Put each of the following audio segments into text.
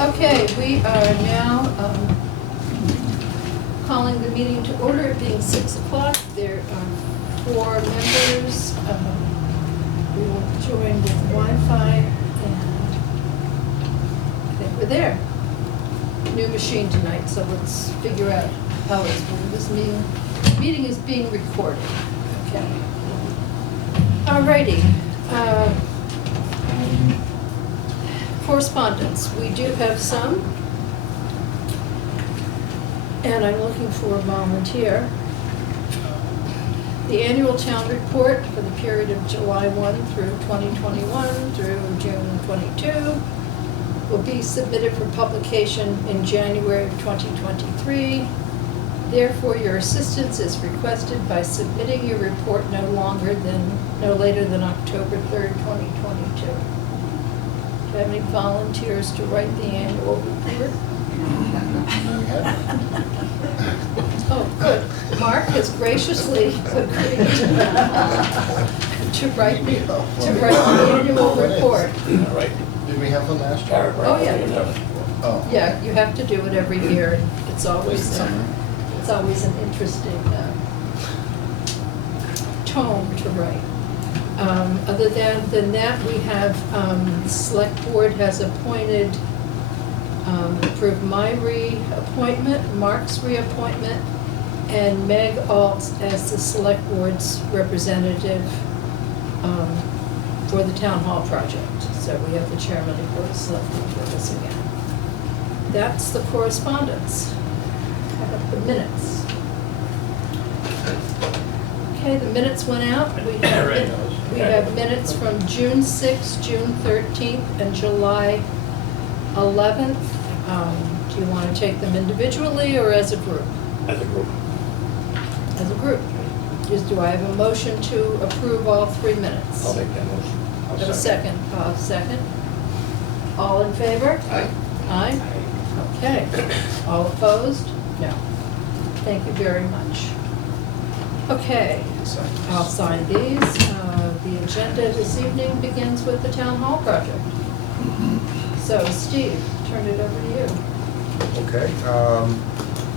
Okay, we are now calling the meeting to order, it being 6 o'clock. There are 4 members. We will join with Wi-Fi, and I think we're there. New machine tonight, so let's figure out how it's going. This meeting is being recorded. Okay. Alrighty. Correspondence, we do have some, and I'm looking for a volunteer. The annual town report for the period of July 1 through 2021 through June 22 will be submitted for publication in January of 2023. Therefore, your assistance is requested by submitting your report no later than October 3rd, 2022. Do you have any volunteers to write the annual report? Oh, good. Mark has graciously agreed to write the annual report. Right. Did we have one last year? Oh, yeah. Oh. Yeah, you have to do it every year. It's always an interesting tome to write. Other than that, we have, the select board has appointed, approved my reappointment, Mark's reappointment, and Meg Alt as the select board's representative for the town hall project. So we have the chairman of the board of selectmen with us again. That's the correspondence. How about the minutes? Okay, the minutes went out. We have minutes from June 6th, June 13th, and July 11th. Do you want to take them individually or as a group? As a group. As a group. Do I have a motion to approve all 3 minutes? I'll make that motion. Have a second? Second. All in favor? Aye. Aye? Okay. All opposed? No. Thank you very much. Okay, I'll sign these. The agenda this evening begins with the town hall project. So Steve, turn it over to you. Okay.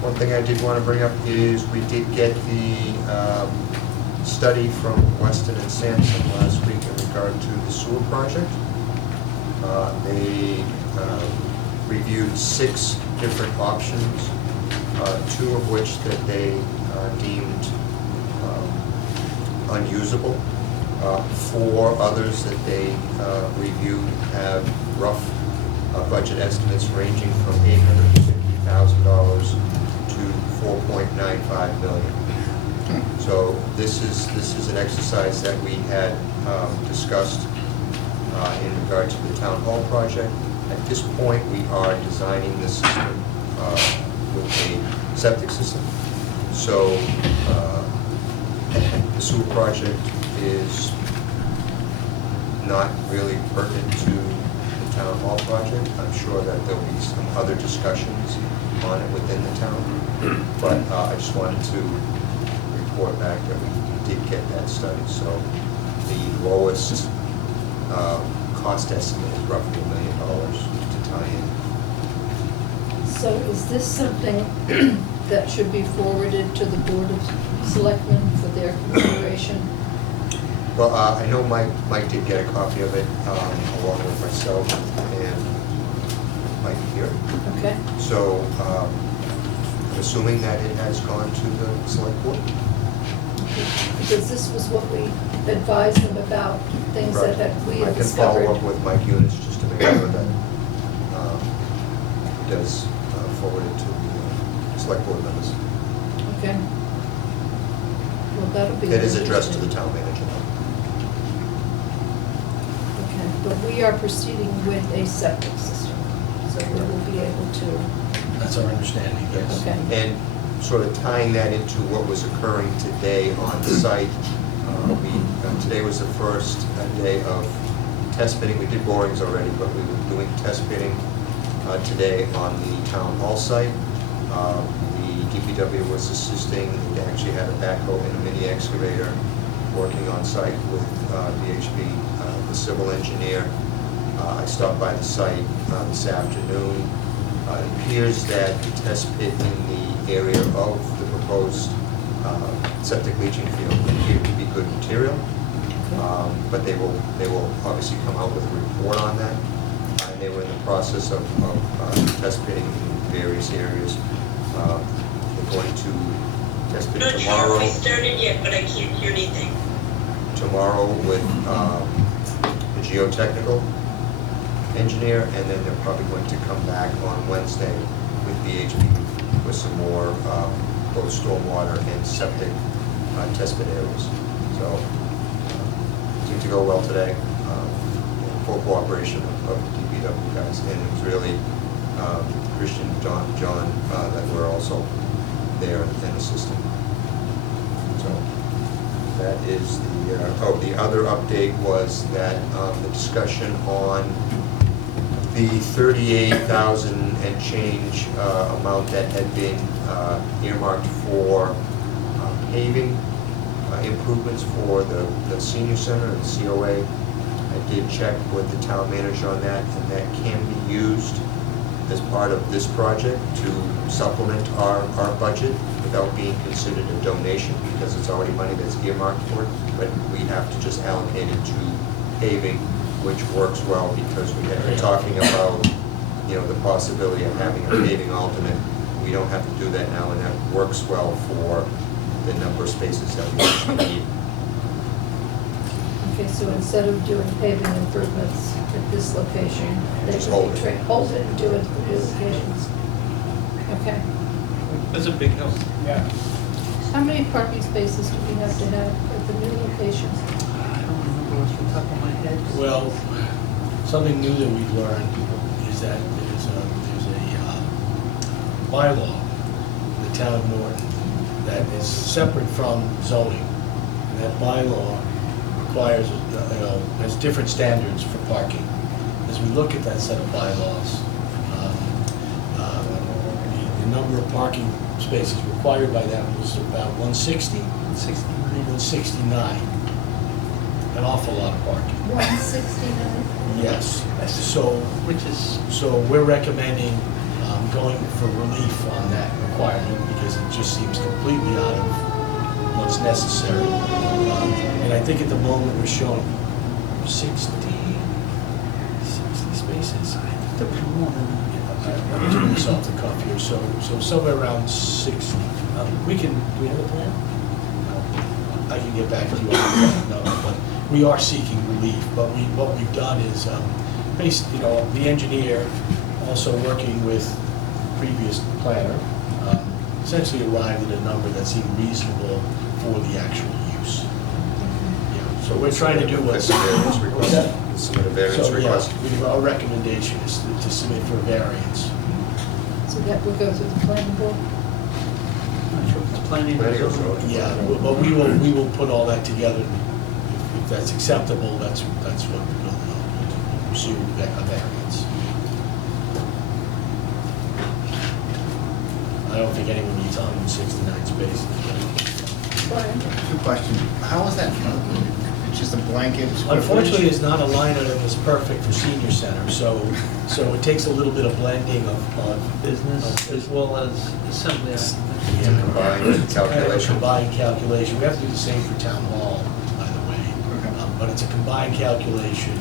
One thing I did want to bring up is we did get the study from Weston and Sampson last week in regard to the sewer project. They reviewed 6 different options, 2 of which that they deemed unusable. 4 others that they reviewed have rough budget estimates ranging from $850,000 to $4.95 million. So this is an exercise that we had discussed in regard to the town hall project. At this point, we are designing the system with a septic system. So the sewer project is not really pertinent to the town hall project. I'm sure that there'll be some other discussions on it within the town, but I just wanted to report back that we did get that study. So the lowest cost estimate is roughly $1 million to tie in. So is this something that should be forwarded to the Board of Selectmen for their consideration? Well, I know Mike did get a copy of it along with myself and Mike here. Okay. So I'm assuming that it has gone to the select board. Because this was what we advised them about, things Right. that we had I can discovered. follow up with Mike Eunice just to make sure that it does forward it to the select board members. Okay. Well, that'll be. It is addressed to the interesting. town manager. Okay, but we are proceeding with a septic system, so we will be able to, That's our understanding, yes. okay. And sort of tying that into what was occurring today on site, today was the first day of test pitting. We did borings already, but we were doing test pitting today on the town hall site. The DPW was assisting. They actually had a backhoe and a mini excavator working on site with VHB, the civil engineer. I stopped by the site this afternoon. It appears that the test pit in the area of the proposed septic leaching field appear to be good material, but they will obviously come out with a report on that. And they were in the process of test pitting in various areas. They're going to test pit Not sure tomorrow. if we started yet, but I can't hear anything. Tomorrow with the geotechnical engineer, and then they're probably going to come back on Wednesday with BHP with some more both stormwater and septic test pit areas. So seemed to go well today. Full cooperation of the DPW guys, and it was really Christian, John that were also there and assisting. So that is the other update was that the discussion on the 38,000 and change amount that had been earmarked for paving improvements for the senior center and the COA. I did check with the town manager on that, and that can be used as part of this project to supplement our budget without being considered a donation, because it's already money that's earmarked for it, but we have to just allocate it to paving, which works well because we had been talking about, the possibility of having a paving alternate. We don't have to do that now, and that works well for the number of spaces that we actually need. Okay, so instead of doing paving improvements at this location, they Just would hold it. hold it and do it at the new locations. Okay. That's a big help. Yeah. How many parking spaces do we have to have at the new locations? I don't remember off the top of my head. Well, something new that we've learned is that there's a bylaw in the town of Norton that is separate from zoning. And that bylaw requires, has different standards for parking. As we look at that set of bylaws, the number of parking spaces required by that was about 160, 169. An awful lot of parking. 169? Yes. Which is, So we're recommending going for relief on that requirement because it just seems completely out of what's necessary. And I think at the moment we're showing 60 spaces. I think there was more than that. I'm doing this off the cuff here, so somewhere around 60. Do we have a plan? I can get back to you on that, no, but we are seeking relief. But what we've done is, the engineer, also working with previous planner, essentially arrived at a number that seemed reasonable for the actual use. Yeah, so we're trying to do what's. Submit a variance So, request. our recommendation is to submit for a variance. So that will go through the planning board? I'm not sure if it's planning or Planning or zoning. zoning. Yeah, but we will put all that together. If that's acceptable, that's what we'll pursue a variance. I don't think anyone needs 169 spaces. Brian? Good question. How is that? It's just a blanket? Unfortunately, it's not a line item that's perfect for senior center, so it takes a little bit of blending of Business as well as assembly. Yeah, combined It's kind of a calculation. combined calculation. We have to do the same for town hall, by the way. Okay. But it's a combined calculation.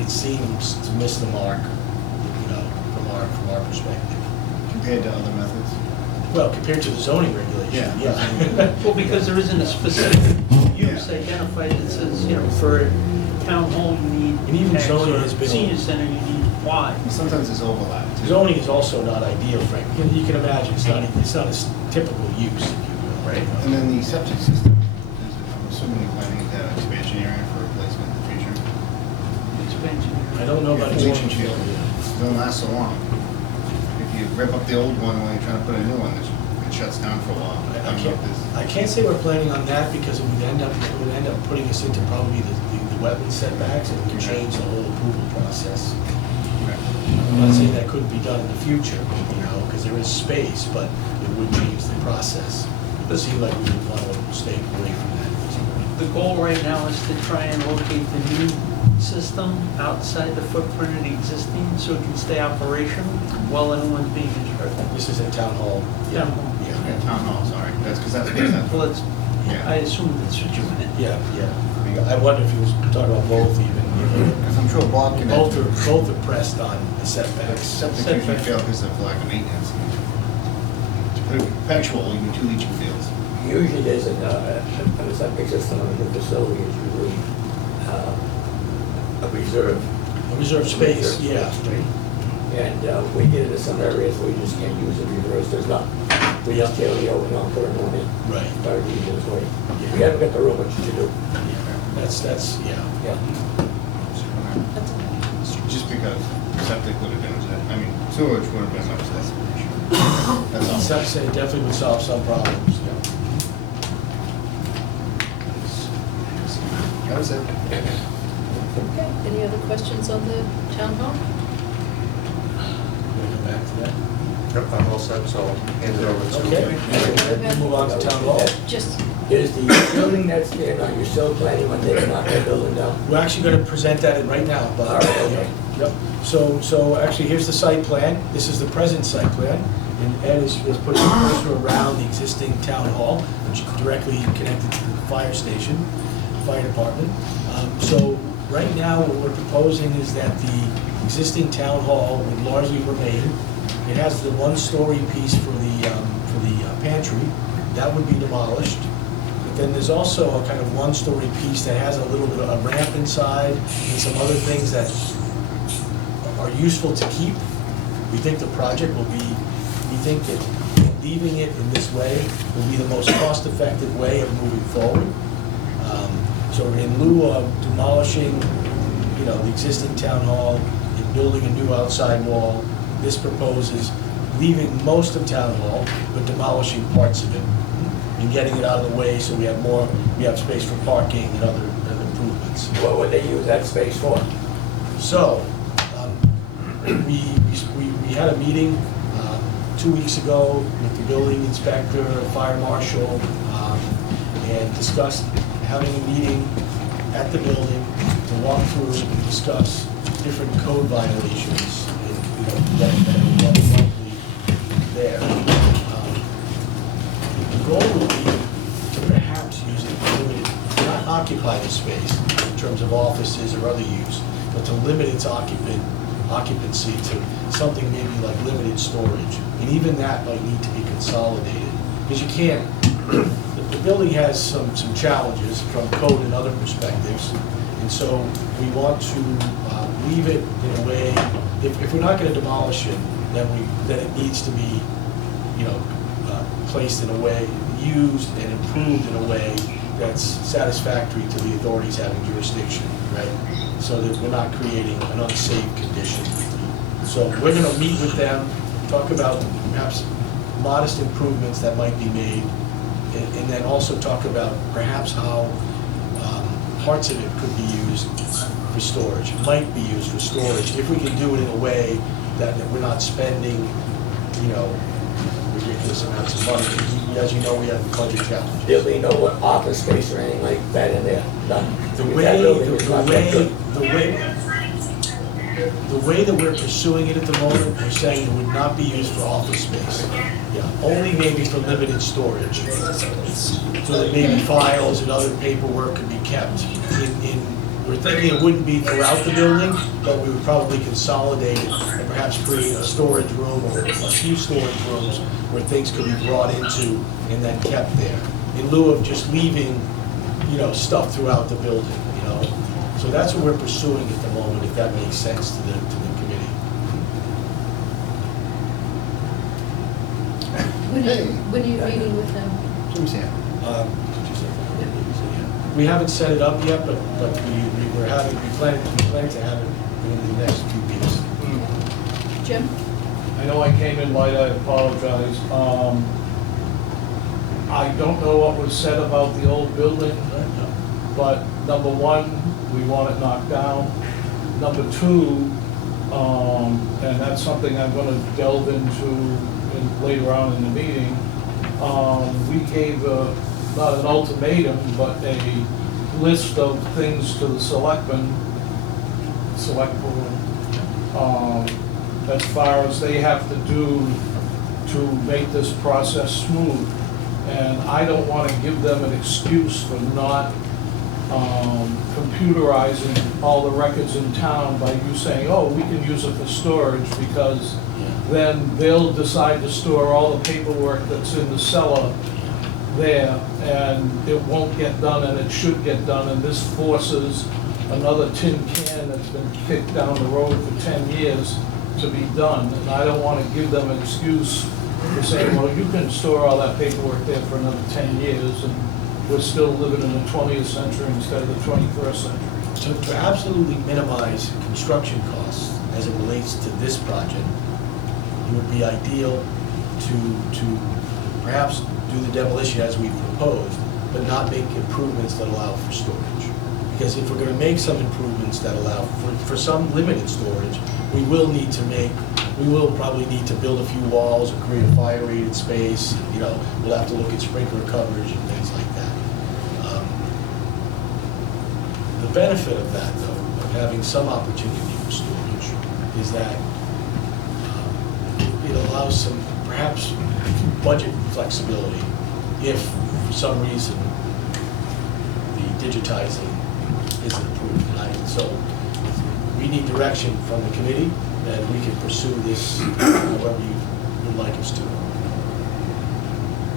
It seems to miss the mark, from our perspective. Compared to other methods? Well, compared to the zoning regulation, yeah. Well, because there isn't a specific use Yeah. identified that says, for town hall you need And even X, zoning or has been- senior center you need Y. And sometimes there's overlap too. Zoning is also not ideal, Frank. You can imagine, it's not a typical use, if you will. Right. And then the septic system, I'm assuming you're planning to have an expansion area for replacement in the future? Expansion. I don't know about Yeah, the leaching zoning. field. It don't last so long. If you rip up the old one when you're trying to put a new one, it shuts down for a while. I can't say we're planning on that because it would end up putting us into probably the wetland setbacks, and it could change the whole approval process. I'm not saying that couldn't be done in the future, because there is space, but it would change the process. It does seem like we would want to stay away from that at this point. The goal right now is to try and locate the new system outside the footprint of the existing so it can stay operational while anyone's being constructed? This is at Town Hall. Town Hall. Yeah, town hall, sorry, that's, because that's based on, Well, it's, Yeah. I assume that's what you meant. Yeah, yeah. I wonder if he was talking about both even. because I'm sure Bob can. Both are pressed on the setbacks. Septic usually fail because of lack of maintenance. To put it perpetual, you can 2 leaching fields. Usually there's a septic system in the facility is usually a reserve. A reserve space, yeah. And we get into some areas where you just can't use it reverse, there's not, we just tear the old and put a new one in. Right. Start using this way. We haven't got the room much to do. That's, yeah. Yeah. Just because septic would have been, I mean, sewage would have been much less of an issue. That's all. Except say it definitely would solve some problems, yeah. That was it. Okay, any other questions on the town hall? We'll come back to that. Yep, I'm all set, so I'll hand it over to. Okay. Move on to Town Hall. Just, Is the building that's there, are you still planning on taking knock that building down? We're actually gonna present that right now, but. All right, okay. Yep. So actually, here's the site plan. This is the present site plan. And Ed is putting a cursor around the existing town hall, which is directly connected to the fire station, fire department. So right now, what we're proposing is that the existing town hall would largely remain. It has the one-story piece for the pantry. That would be demolished. But then there's also a kind of one-story piece that has a little bit of a ramp inside and some other things that are useful to keep. We think the project will be, we think that leaving it in this way will be the most cost-effective way of moving forward. So in lieu of demolishing, the existing town hall and building a new outside wall, this proposes leaving most of town hall, but demolishing parts of it and getting it out of the way so we have space for parking and other improvements. What would they use that space for? So, we had a meeting 2 weeks ago with the building inspector, fire marshal, and discussed having a meeting at the building to walk through and discuss different code violations that are likely there. The goal would be to perhaps use it to limit, not occupy the space in terms of offices or other use, but to limit its occupancy to something maybe like limited storage. And even that might need to be consolidated, because you can't, the building has some challenges from code and other perspectives. And so we want to leave it in a way, if we're not gonna demolish it, then it needs to be, placed in a way, used and improved in a way that's satisfactory to the authorities having jurisdiction, right? So that we're not creating an unsafe condition. So we're gonna meet with them, talk about perhaps modest improvements that might be made, and then also talk about perhaps how parts of it could be used for storage, might be used for storage, if we can do it in a way that we're not spending, ridiculous amounts of money. As you know, we have budget challenges. There'll be no office space or anything like that in there? None? The That way, building is not that good. the way that we're pursuing it at the moment, we're saying it would not be used for office space. Yeah, only maybe for limited storage. So that maybe files and other paperwork could be kept we're thinking it wouldn't be throughout the building, but we would probably consolidate it and perhaps create a storage room or a few storage rooms where things could be brought into and then kept there, in lieu of just leaving, stuff throughout the building, So that's what we're pursuing at the moment, if that makes sense to the committee. when are you meeting with them? Jim's here. We haven't set it up yet, but we plan to have it in the next few weeks. Jim? I know I came in late, I apologize. I don't know what was said about the old building, but number one, we want it knocked down. Number two, and that's something I'm gonna delve into later on in the meeting, we gave not an ultimatum, but a list of things to the selectmen select board, as far as they have to do to make this process smooth. And I don't want to give them an excuse for not computerizing all the records in town by you saying, oh, we can use it for storage, because then they'll decide to store all the paperwork that's in the cellar there, and it won't get done, and it should get done, and this forces another tin can that's been kicked down the road for 10 years to be done. And I don't want to give them an excuse to say, well, you can store all that paperwork there for another 10 years, and we're still living in the 20th century instead of the 21st century. So to absolutely minimize construction costs as it relates to this project, it would be ideal to perhaps do the demolition as we proposed, but not make improvements that allow for storage. Because if we're going to make some improvements that allow for some limited storage, we will probably need to build a few walls or create a fire-rated space. You know, we'll have to look at sprinkler coverage and things like that. The benefit of that, though, of having some opportunity for storage, is that it allows some, perhaps, budget flexibility if, for some reason, the digitizing isn't approved. So we need direction from the committee, and we can pursue this however you would like us to.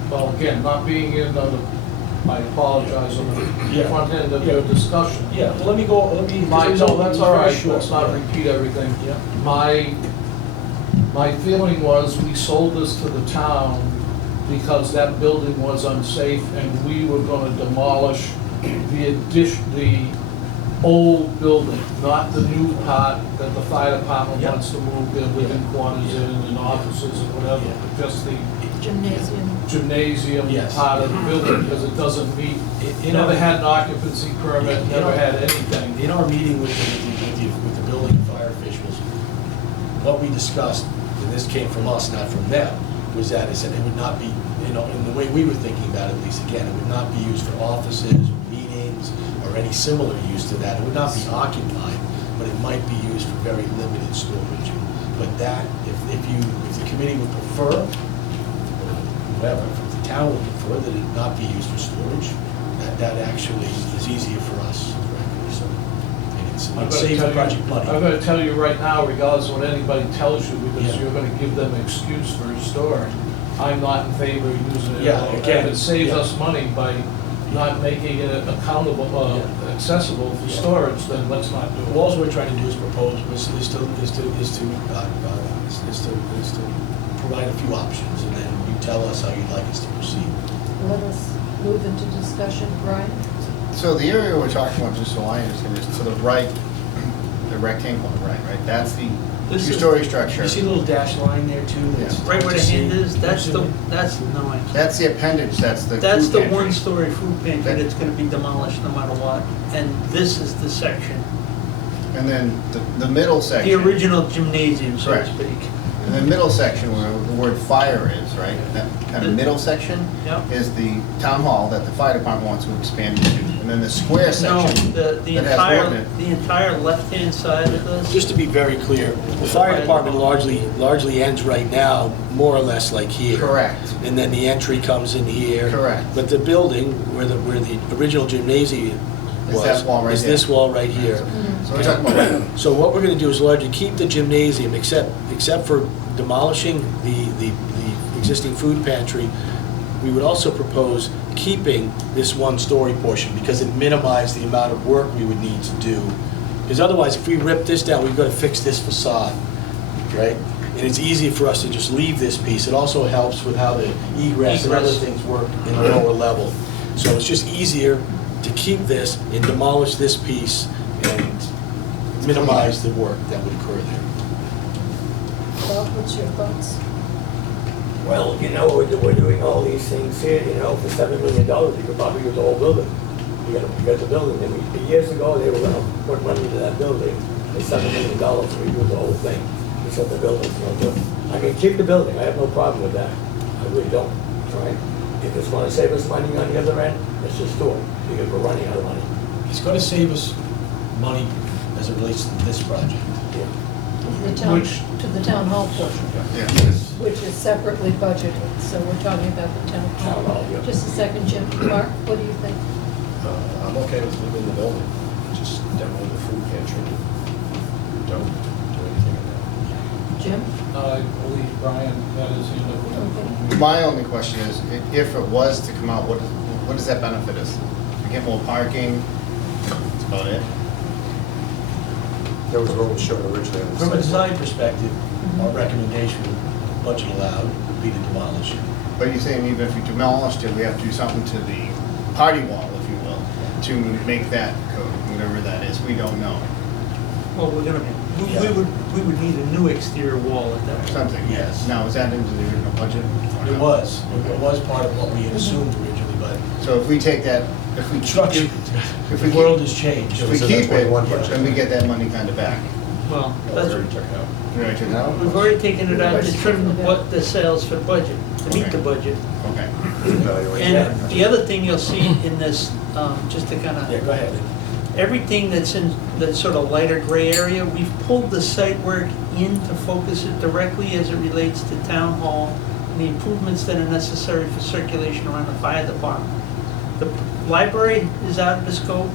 Well, again, not being in on the, I apologize on the Yeah. front end of your discussion. Yeah, well, let me go, let me. No, that's all right, Sure. let's not repeat everything. Yeah. My feeling was we sold this to the town because that building was unsafe, and we were gonna demolish the old building, not the new part that the fire department Yeah. wants to move their living quarters in and offices and whatever, Yeah. just the Gymnasium. gymnasium Yes. part of the building, because it doesn't meet, it In never our- had an occupancy permit, In never our- had anything. In our meeting with the building and fire officials, what we discussed, and this came from us, not from them, was that it said it would not be, you know, in the way we were thinking about it, at least again, it would not be used for offices or meetings or any similar use to that. It would not be occupied, but it might be used for very limited storage. But that, if the committee would prefer, whoever, if the town would prefer that it not be used for storage, that actually is easier for us, frankly, so. And I'm it gonna saves tell the project you- money. I'm gonna tell you right now, regardless of what anybody tells you, because Yeah. you're gonna give them an excuse for storing. I'm not in favor of using it. Yeah, at all. again, If it saves yeah. us money by not making it accountable, Yeah. accessible for Yeah. storage, then let's not do it. All we're trying to do is propose, is to provide a few options, and then you tell us how you'd like us to proceed. Let us move into discussion. Brian? So the area we're talking about, just so I understand, is to the right, the rectangle on the right, right? That's the This is- two-story structure. You see a little dashed line there too? That's Yeah. Right where the hard to hand see? is, that's the, that's, no, I can't. That's the appendage, that's the That's food the pantry. one-story food pantry that's gonna be demolished no matter what. And this is the section, And then the middle the section. original gymnasium, so to Correct. speak. And the middle section where the word fire is, right? That kind of middle section Yep. is the town hall that the fire department wants to expand into. And then the square No, section. the that has wood in it. entire left-hand side of this. Just to be very clear, the fire department largely ends right now, more or less like here. Correct. And then the entry comes in here. Correct. But the building, where the original gymnasium Is was, that wall right is here. this wall right here. So we're talking about, So what we're gonna do is largely keep the gymnasium, except for demolishing the existing food pantry. We would also propose keeping this one-story portion, because it minimized the amount of work we would need to do. Because otherwise, if we rip this down, we've got to fix this facade, right? And it's easy for us to just leave this piece. It also helps with how the egress and other Egress. things work in the lower level. So it's just easier to keep this and demolish this piece and minimize the work that would occur there. Bob, what's your thoughts? Well, you know, we're doing all these things here, you know, for $7 million, you could probably use the whole building. You got the building, and years ago, they were gonna put money into that building, it's $7 million, we use the whole thing, except the building's no good. I mean, keep the building, I have no problem with that, I really don't, all right? If it's gonna save us money on the other end, let's just do it, because we're running out of money. It's gonna save us money as it relates to this project. The town, Which- to the town hall portion, Yeah, this- which is separately budgeted, so we're talking about the town Town hall, hall. yeah. Just a second, Jim. Mark, what do you think? I'm okay with leaving the building, just demo the food pantry. Don't do anything in there. Jim? I believe Brian had his hand up. My only question is, if it was to come out, what does that benefit us? We get more parking, that's about it. That was what was shown originally on the From a site. design perspective, our recommendation, budget allowed, would be to demolish it. But you're saying even if we demolished it, we have to do something to the party wall, if you will, to make that code, whatever that is, we don't know. Well, we would need a new exterior wall at that point. Something, Yes. Now, is that into the original budget? or It no? was part of what we had assumed originally, but So if we take that, if we construction, if the we world keep- has changed. if we So keep that's it, one budget. then we get that money kind of back. Well, Oh, that's, we already took it out. You know, to now? we've already taken it out to trim what the sales for budget, to meet the budget. Okay. Evaluation. And the other thing you'll see in this, just to kind Yeah, of, go ahead. everything that's in that sort of lighter gray area, we've pulled the site work in to focus it directly as it relates to town hall and the improvements that are necessary for circulation around the fire department. The library is out of the scope,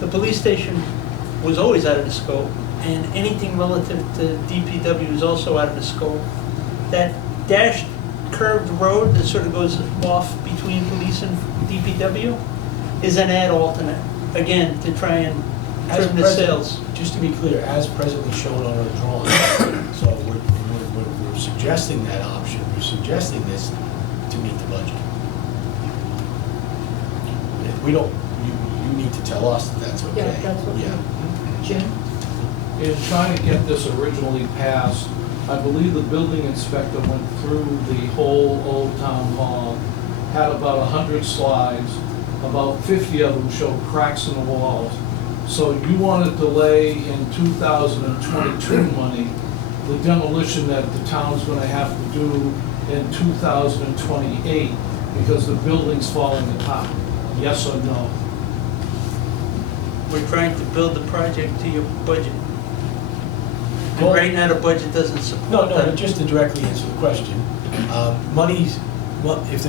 the police station was always out of the scope, and anything relative to DPW is also out of the scope. That dashed curved road that sort of goes off between police and DPW is an ad alternate, again, to try and As trim the present- sales. Just to be clear, as presently shown on our drawing, so we're suggesting that option, we're suggesting this to meet the budget. If we don't, you need to tell us that that's okay. Yeah, that's what we- Yeah. Jim? In trying to get this originally passed, I believe the building inspector went through the whole old town hall, had about 100 slides, about 50 of them showed cracks in the walls. So you want to delay in 2022 money, the demolition that the town's going to have to do in 2028 because the building's falling apart. Yes or no? We're trying to build the project to your budget. And Well- right now, the budget doesn't No, support no, that. but just to directly answer the question, monies, well, if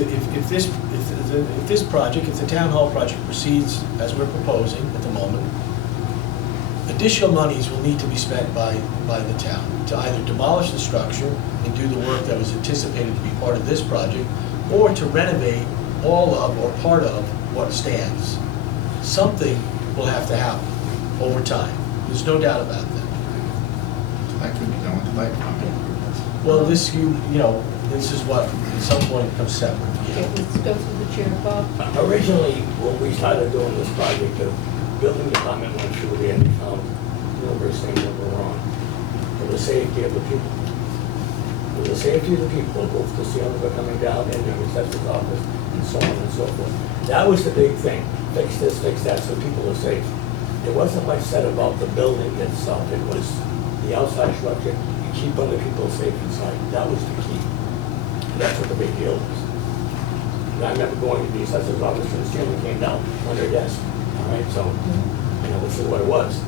this project, if the town hall project proceeds as we're proposing at the moment, additional monies will need to be spent by the town to either demolish the structure and do the work that was anticipated to be part of this project, or to renovate all of or part of what stands. Something will have to happen over time. There's no doubt about that. That could be done with the light department. Well, this, this is what, at some point, becomes separate. Okay, let's go through the chair, Bob. Originally, when we started doing this project, the building department went through there and found numerous things that were wrong. For the safety of the people. For the safety of the people, both the ceilings were coming down in the assessor's office and so on and so forth. That was the big thing. Fix this, fix that, so people are safe. There wasn't much said about the building itself. It was the outside structure, you keep other people safe inside. That was the key. And that's what the big deal was. And I remember going to the assessor's office and the ceiling came down on their desk. All right, so, this is what it was.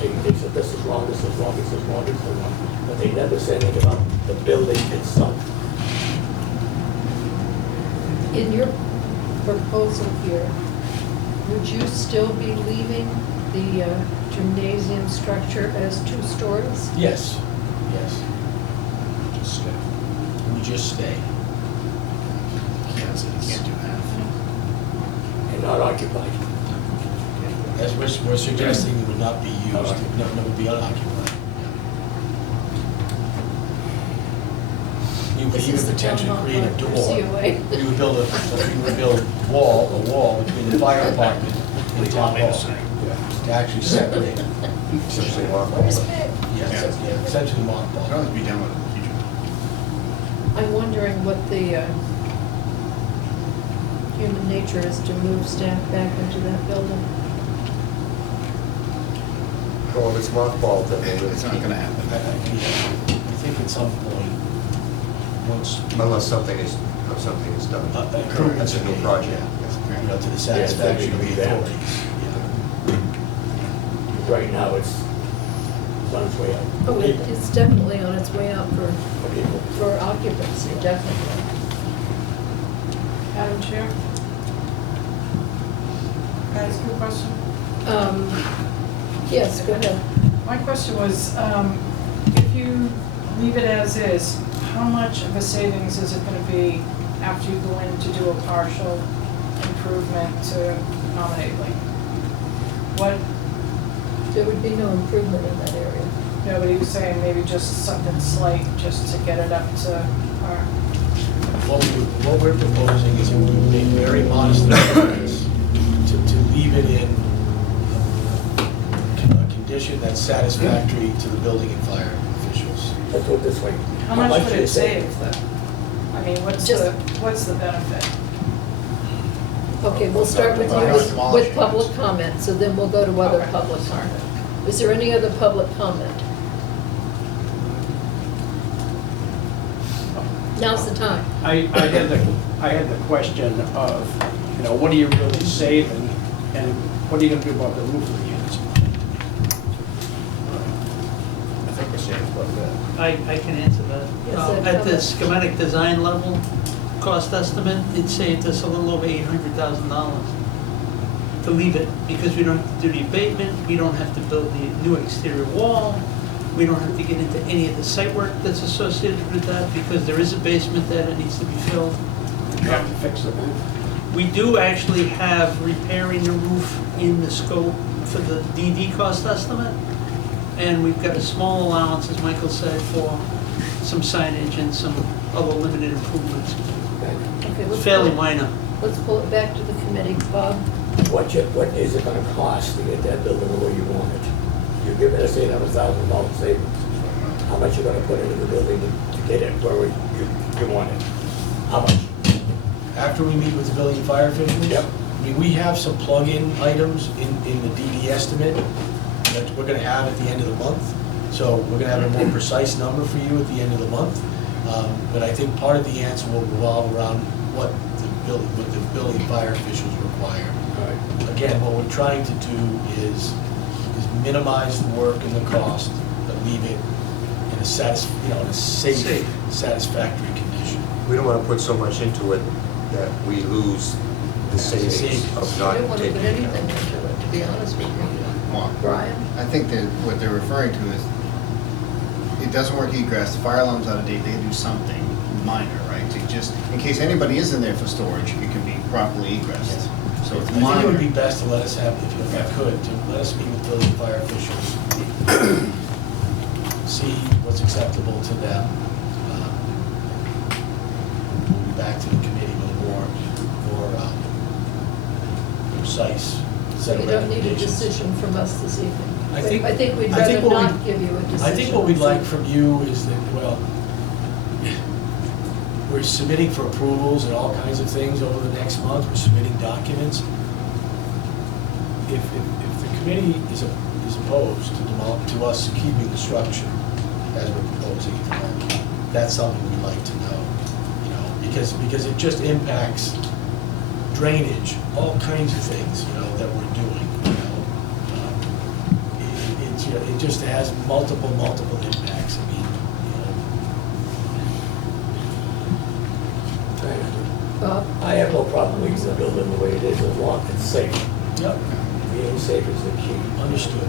They said, this is wrong, this is wrong, this is wrong, this is wrong. But they never said anything about the building itself. In your proposal here, would you still be leaving the gymnasium structure as 2 stories? Yes, yes. Just stay. We just stay. Can't do that. And not occupied. As we're suggesting, it would not be used, no, it would be unoccupied. You could This even is the town potentially hall create a part, door. COA. You would build a wall between the fire department and the town hall to actually separate. Essentially, one Where's wall. Meg? Yes, yeah, essentially It'd mothball. only be done with the future. I'm wondering what the human nature is to move staff back into that building. Well, if it's mothballed, then they It's not gonna happen. I think at some point, once. unless something is done. That's a new project. To the satisfaction of the authorities. Yeah. Right now, it's It's on its way out. Oh, it's definitely on its way out For people. for occupancy, definitely. Madam Chair? Can I ask you a question? Yes, go ahead. My question was, if you leave it as is, how much of a savings is it gonna be after you go in to do a partial improvement to accommodate, like, what, There would be no improvement in that area. nobody was saying maybe just something slight, just to get it up to par? What we're proposing is we make very modest improvements to leave it in a condition that's satisfactory to the building and fire officials. Let's do it this way. How much would do you it save though? I mean, what's the benefit? Okay, we'll start with you with public comment, so then we'll go to other Okay. public comment. Is there any other public comment? Now's the time. I had the question of, what are you really saving, and what are you gonna do about the roof leaks? I think we're saving quite a bit. I can answer that. Yes, At the comment. schematic design level, cost estimate, it saved us a little over $800,000 to leave it, because we don't have to do the abatement, we don't have to build the new exterior wall, we don't have to get into any of the site work that's associated with that, because there is a basement that it needs to be filled. You have to fix the roof. We do actually have repairing the roof in the scope for the DD cost estimate. And we've got a small allowance, as Michael said, for some signage and some other limited improvements. Okay, let's Fairly pull- minor. Let's pull it back to the committee. Bob? What is it gonna cost to get that building the way you want it? You're giving us $800,000 savings. How much you gonna put into the building to get it where you want it? How much? After we meet with the building and fire officials? Yep. I mean, we have some plug-in items in the DD estimate that we're gonna have at the end of the month. So we're gonna have a more precise number for you at the end of the month. But I think part of the answer will revolve around what the building and fire officials require. Again, what we're trying to do is minimize the work and the cost, but leave it in a safe, satisfactory condition. We don't want to put so much into it that we lose the savings of I not don't want to taking put it anything out. into it, to be honest with you. Well, Brian? I think that what they're referring to is, it doesn't work egress, the fire alarm's out of date, they do something minor, right? To just, in case anybody is in there for storage, it can be properly egressed. So I it's think it would be minor. best to let us have, if you could, to let us meet with building and fire officials. See what's acceptable to them. We'll be back to the committee with a more precise So set of you don't need a recommendations. decision from us this evening. I think- I think we'd I think rather what not we- give you a decision. I think what we'd this like evening. from you is that, well, we're submitting for approvals and all kinds of things over the next month, we're submitting documents. If the committee is opposed to us keeping the structure as we're proposing it now, that's something we'd like to know, because it just impacts drainage, all kinds of things, that we're doing, It just has multiple impacts, Bob? I have no problem leaving the building the way it is as long as it's safe. Yep, Being safe is the key. understood.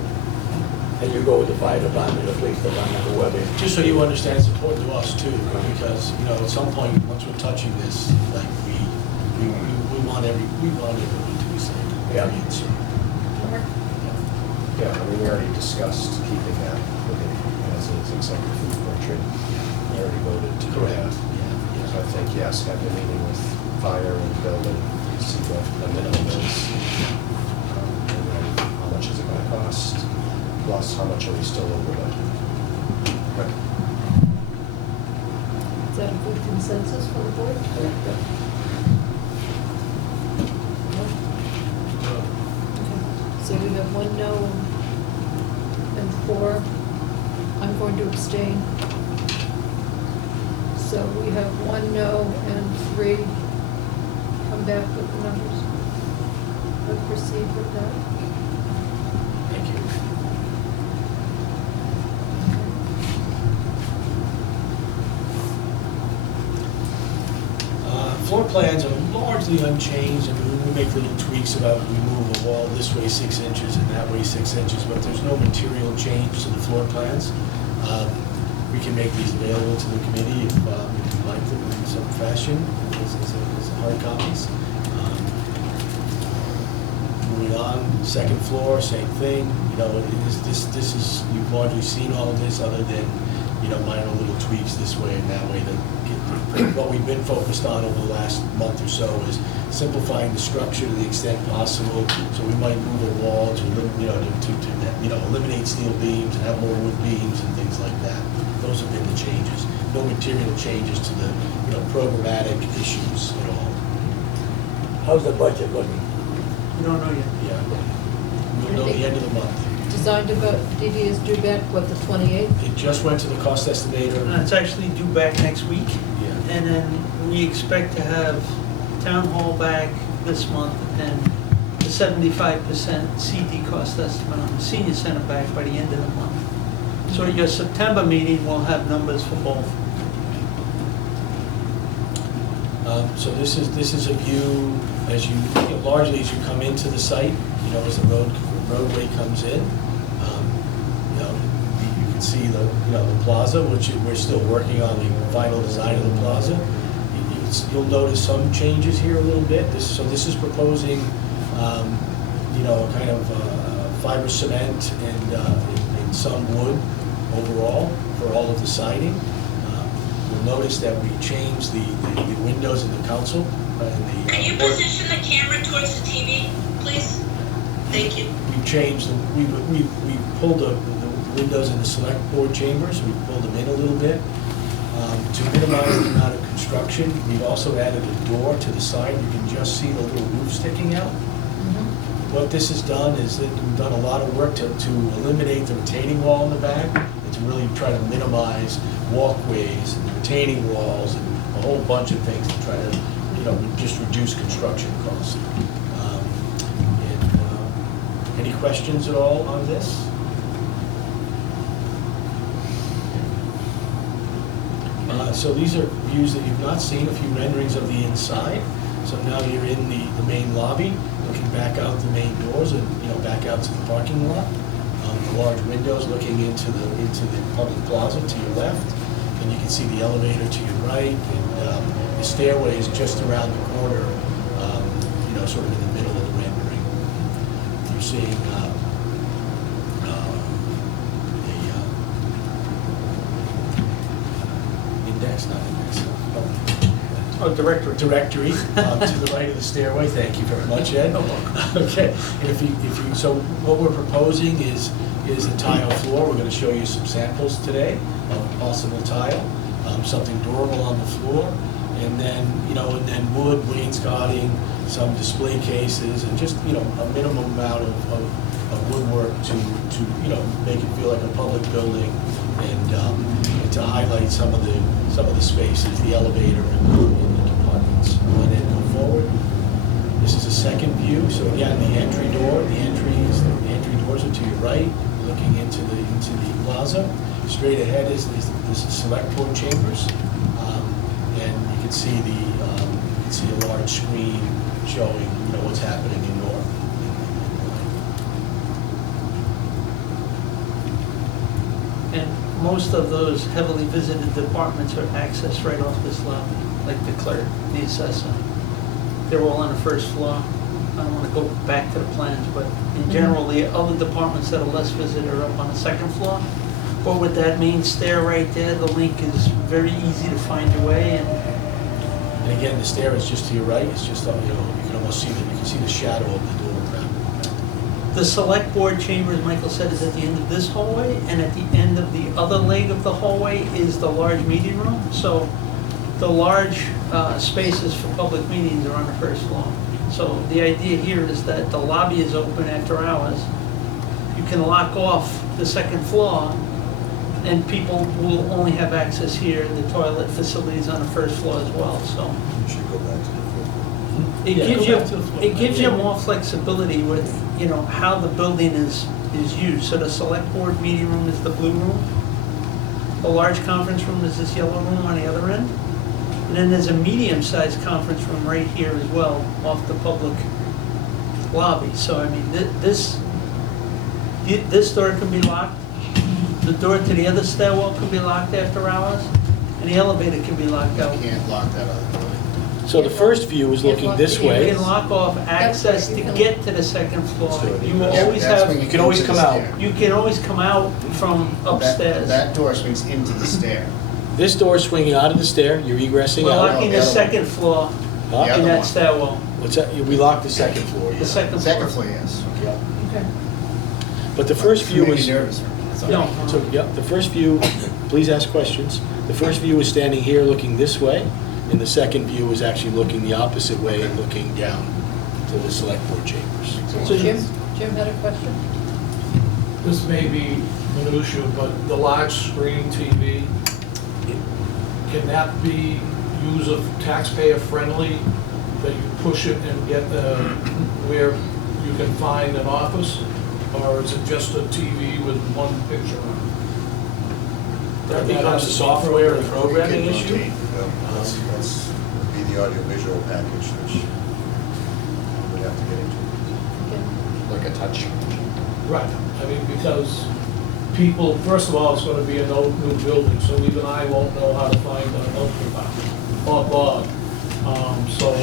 And you go with the fire department, the police department, whoever. Just so you understand, it's important to us too, because, at some point, once we're touching this, like, we want everyone to be safe. Yeah. Mark? Yeah, we already discussed keeping that as is, except for food portrait. We already voted to do Correct. that. So I think, yes, have a meeting with fire and building, see what the minimum is. And then how much is it gonna cost, plus how much are we still over budget? Is that a good consensus for the board? Okay. So we have 1 no and 4. I'm going to abstain. So we have 1 no and 3. Come back with the numbers. We'll proceed with that. Thank you. floor plans are largely unchanged. I mean, we make little tweaks about we move a wall this way 6 inches and that way 6 inches, but there's no material change to the floor plans. We can make these available to the committee if you'd like them in some fashion as hard copies. Moving on, second floor, same thing. You know, this is, you've largely seen all of this other than, you know, minor little tweaks this way and that way. What we've been focused on over the last month or so is simplifying the structure to the extent possible. So we might move a wall to eliminate steel beams and have more wood beams and things like that. Those have been the changes. No material changes to the, you know, programmatic issues at all. How's the budget looking? You don't know yet. Yeah. We'll know the end of the month. Design DD is due back, what, the 28th? It just went to the cost estimator. It's actually due back next week. Yeah. And then we expect to have town hall back this month and the 75% CD cost estimate on the senior center back by the end of the month. So at your September meeting, we'll have numbers for both. So this is a view as you know, largely as you come into the site, you know, as the roadway comes in. You know, you can see the plaza, which we're still working on the final design of the plaza. You'll notice some changes here a little bit. So this is proposing, you know, a kind of fiber cement and some wood overall for all of the siding. You'll notice that we changed the windows in the council. Can you position the camera towards the TV, please? Thank you. We've changed, we pulled the windows in the select board chambers, we pulled them in a little bit. To minimize the amount of construction, we've also added a door to the side. You can just see the little roof sticking out. What this has done is that we've done a lot of work to eliminate the retaining wall in the back and to really try to minimize walkways and retaining walls and a whole bunch of things to try to, you know, just reduce construction costs. Any questions at all on this? So these are views that you've not seen, a few renderings of the inside. So now you're in the main lobby, looking back out the main doors and, you know, back out to the parking lot. The large windows looking into the public plaza to your left. And you can see the elevator to your right, and the stairway is just around the corner, you know, sort of in the middle of the rendering. You're seeing Directory. Directory to the right of the stairway. Thank you very much, Ed. Okay. And if you, so what we're proposing is a tile floor. We're going to show you some samples today of possible tile, something durable on the floor, and then wood wainscoting, some display cases, and just, you know, a minimum amount of woodwork to you know, make it feel like a public building, and to highlight some of the spaces, the elevator and the departments. And then go forward. This is a second view. So again, the entry doors are to your right, looking into the plaza. Straight ahead is the select board chambers, and you can see a large screen showing, you know, what's happening in North. And most of those heavily visited departments are accessed right off this lobby, like the clerk, the assessor. They're all on the first floor. I don't want to go back to the plans, but in general, the other departments that are less visited are up on the second floor. What would that mean? Stair right there, the link is very easy to find your way. And again, the stair is just to your right. It's just, you know, you can almost see the shadow of the door. The select board chambers, Michael said, is at the end of this hallway, and at the end of the other leg of the hallway is the large meeting room. So the large spaces for public meetings are on the first floor. So the idea here is that the lobby is open after hours. You can lock off the second floor, and people will only have access here. The toilet facilities on the first floor as well. So You should go back to the fourth. it gives you more flexibility with, you know, how the building is used. So the select board meeting room is the blue room. The large conference room is this yellow room on the other end. And then there's a medium-sized conference room right here as well, off the public lobby. So, I mean, this door can be locked, the door to the other stairwell can be locked after hours, and the elevator can be locked out. You can't lock that other door. So the first view is looking this You way. can lock off access to get to the second floor. Let's do it. You will Yeah, always that's have, when You can always into the come out. stair. you can always come out from upstairs. That door swings into the stair. This door is swinging out of the stair, you're egressing We're out. locking the the other second floor Huh? The other in that one. stairwell, What's that? We locked the second floor, yeah. the second Second floor. floor, yes. Yeah. Okay. But the first view Made me is, nervous. Sorry. No. so, yeah, the first view, please ask questions. The first view is standing here looking this way, and the second view is actually looking the opposite way and looking down to the select board chambers. So Jim had a question? This may be minutia, but the large screen TV, can that be user taxpayer friendly? That you push it and get where you can find an office? Or is it just a TV with one picture on it? That becomes a software and programming You can issue. rotate, That's would be the audio-visual package, which we would have to get into. Okay. Like a touch. Right, I mean, because people, first of all, it's gonna be a new building, so even I won't know how to find an open box or Bob. So,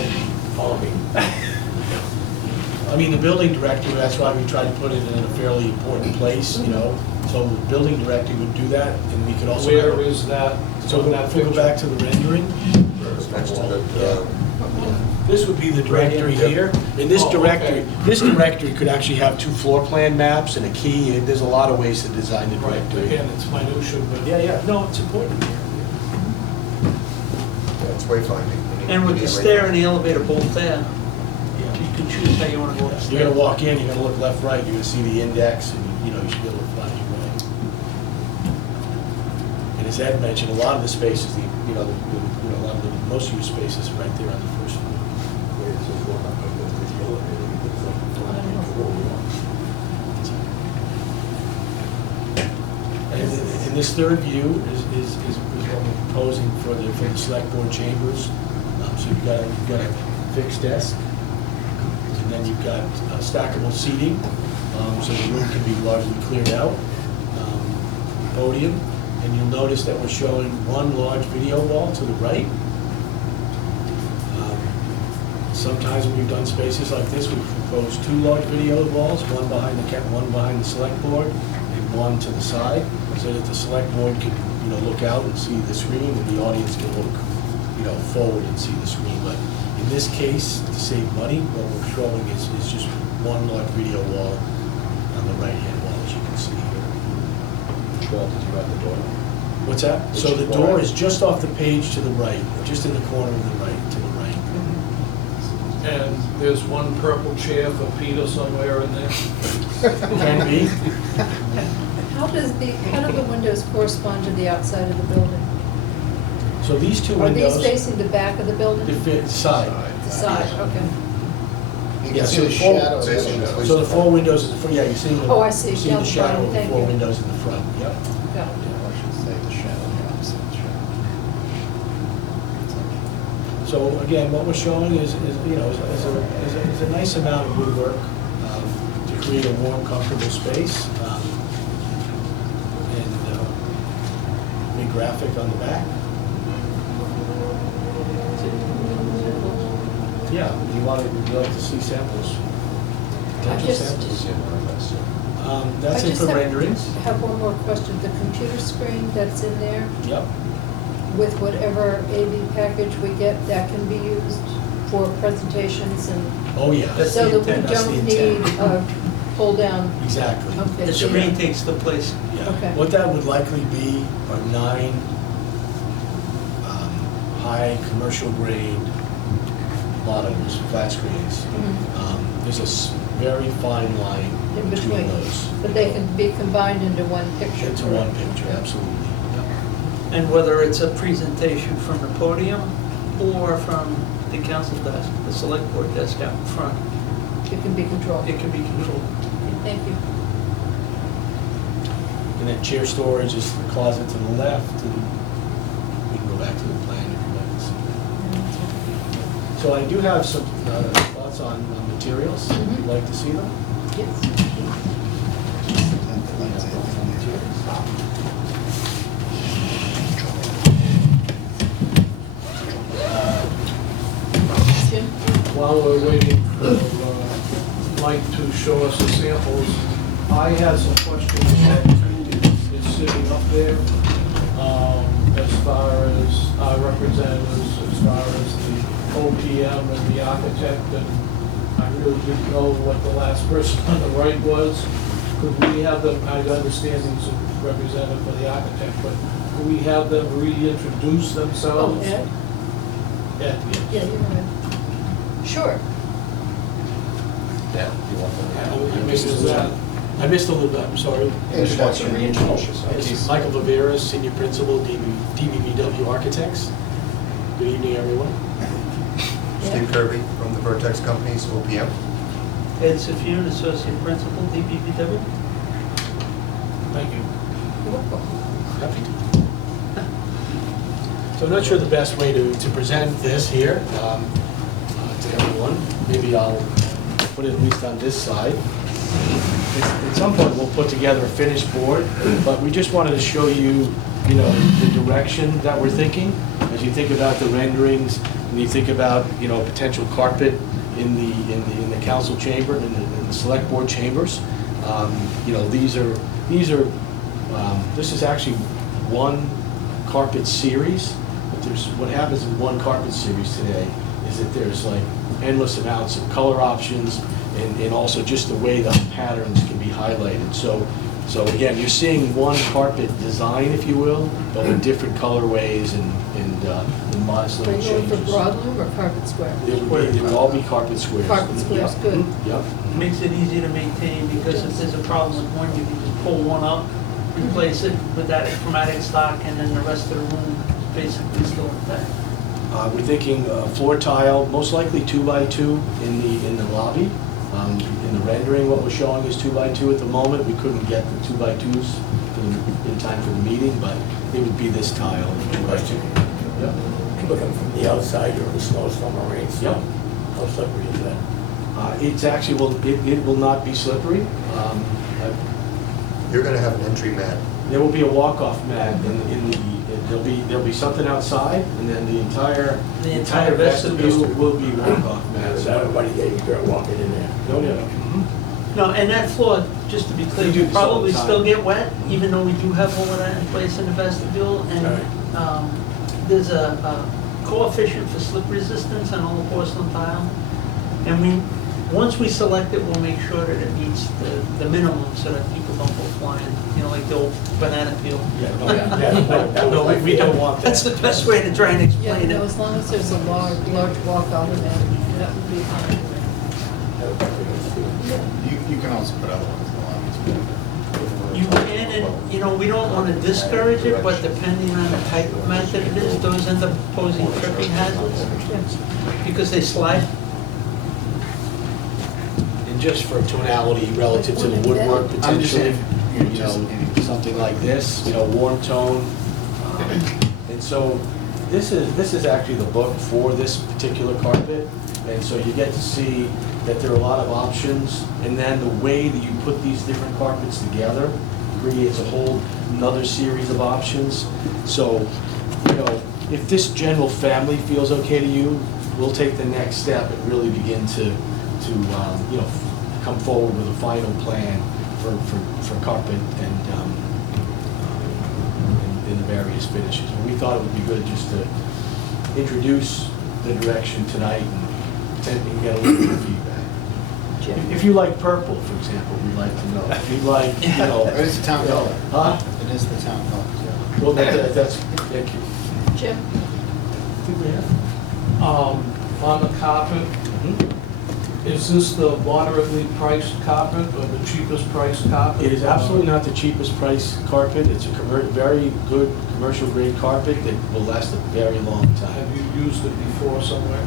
I mean, the building director, that's why we tried to put it in a fairly important place, you know? So the building director would do that, and we could also. where is that? So if we go back to the rendering, Next to the, this would be the directory Right in. here, and this Oh, directory, okay. this directory could actually have 2 floor plan maps and a key, and there's a lot of ways to design the Right, directory. again, it's minutia, but. Yeah, no, it's important. yeah, it's wayfinding. We need- And we with need the a stair and wayfinding. the elevator both there, you can choose how you want to go upstairs. You're gonna walk in, you're gonna look left, right, you're gonna see the index, and, you know, you should be able to find your way. And as Ed mentioned, a lot of the spaces, a lot of the, most used spaces are right there on the first floor. And this third view is what we're proposing for the select board chambers. So you've got a fixed desk, and then you've got stackable seating, so the room can be largely cleared out. Podium, and you'll notice that we're showing one large video wall to the right. Sometimes when we've done spaces like this, we've proposed 2 large video walls, one behind the select board, and one to the side, so that the select board can, look out and see the screen, and the audience can look, forward and see the screen. But in this case, to save money, what we're showing is just one large video wall on the right-hand wall, as you can see here. Which wall did you have the door? What's that? So Which the door wall? is just off the page to the right, just in the corner of the right, to the right. And there's one purple chair for Peter somewhere in there. Can be. How do the windows correspond to the outside of the building? So these 2 Are these windows, facing the back of the building? the side. The side, okay. You Yeah, can so see the the full- shadow. Facing the- there. So the 4 windows, you're seeing the. Oh, I see. You're seeing Down the the shadow front. of the Thank 4 you. windows in the front, yep. Got it. I should say the shadow, the opposite shadow. So again, what we're showing is a nice amount of woodwork to create a warm, comfortable space. And big graphic on the back. Yeah, would you like to see samples? Potential just- samples? Yeah, more or less, yeah. That's I it just for renderings. have one more question. The computer screen that's in there, Yep. with whatever AV package we get, that can be used for presentations and, Oh, yeah. That's so the that we intent. That's the don't need intent. a pull-down. Exactly. Okay. The so screen takes the place. Yeah. Okay. What that would likely be are 9 high commercial grade monitors, flat screens. Mhm. There's a very fine line In between between, those. but they can be combined into one picture. Into correct? one picture, absolutely. Yep. And whether it's a presentation from the podium or from the council desk, the select board desk out in front, It can be controlled. it can be controlled. Thank you. And then chair storage is the closet to the left, and we can go back to the plan if you'd like to see that. So I do have some thoughts on materials. Would you like to see them? Yes. Jim? While we're waiting for Mike to show us the samples, I had some questions that it's sitting up there, as far as our representatives, as far as the OPM and the architect, and I really didn't know what the last person on the right was. Could we have them, I understand he's a representative for the architect, but could we have them reintroduce Oh, themselves? Ed? Ed, yes. Yeah, you're right. Sure. Yeah, you want them? I missed a little bit, I'm sorry. Yeah, just wants to reintroduce yourself. It's Michael Viveras, Senior Principal, DBBW Architects. Good evening, everyone. Steve Kirby from the Vertex Companies, OPM. Ed Safian, Associate Principal, DPPW. Thank you. Happy to. So I'm not sure the best way to present this here to everyone. Maybe I'll put it at least on this side. At some point, we'll put together a finished board, but we just wanted to show you, the direction that we're thinking. As you think about the renderings, and you think about, potential carpet in the council chamber, in the select board chambers. This is actually one carpet series. But what happens in one carpet series today is that there's like endless amounts of color options, and also just the way the patterns can be highlighted. So again, you're seeing one carpet design, if you will, but with different colorways and modest Are little you going changes. for broadloom or carpet square? It would all be carpet squares. Carpet squares, Yep. good. Yep. Makes it easy to maintain, because if there's a problem with one, you can just pull one up, replace it with that chromatic stock, and then the rest of the room is basically still intact. We're thinking floor tile, most likely 2x2 in the lobby. In the rendering, what we're showing is 2x2 at the moment. We couldn't get the 2x2s in time for the meeting, but it would be this tile. Question. Yep. Looking from the outside during the snowstorm or rain, Yep. how slippery is that? It's actually, it will not be slippery. You're gonna have an entry mat. There will be a walk-off mat there'll be something outside, and then the entire vestibule will be walk-off mats. So everybody getting dirt walking in there. No, no. No, and that floor, just to be clear, We do will this all probably the time. still get wet, even though we do have all of that in place in the vestibule. And there's a coefficient for slip resistance on all the porcelain tile. And once we select it, we'll make sure that it meets the minimum so that people don't go flying, like the old banana peel. No, we don't want that. That's the best way to try and Yeah, explain no, it. as long as there's a large walkout in there, that would be fine. You can also put other ones in the lobby too. You can, and, we don't want to discourage it, but depending on the type of mat that it is, those end up posing tripping hazards because they slide. And just for tonality relative to the woodwork I'm just potentially, saying, something like this, warm tone. And so this is actually the book for this particular carpet. And so you get to see that there are a lot of options, and then the way that you put these different carpets together creates a whole another series of options. So, if this general family feels okay to you, we'll take the next step and really begin to come forward with a final plan for carpet and in the various finishes. And we thought it would be good just to introduce the direction tonight and get a little bit of feedback. If you like purple, for example, we'd like to know. If you like, It is the town color. Huh? It is the town color, yeah. Well, that's, thank you. Jim? I think we have. On the carpet, is this the moderately priced carpet or the cheapest priced carpet? It is absolutely not the cheapest price carpet. It's a very good commercial grade carpet that will last a very long time. Have you used it before somewhere?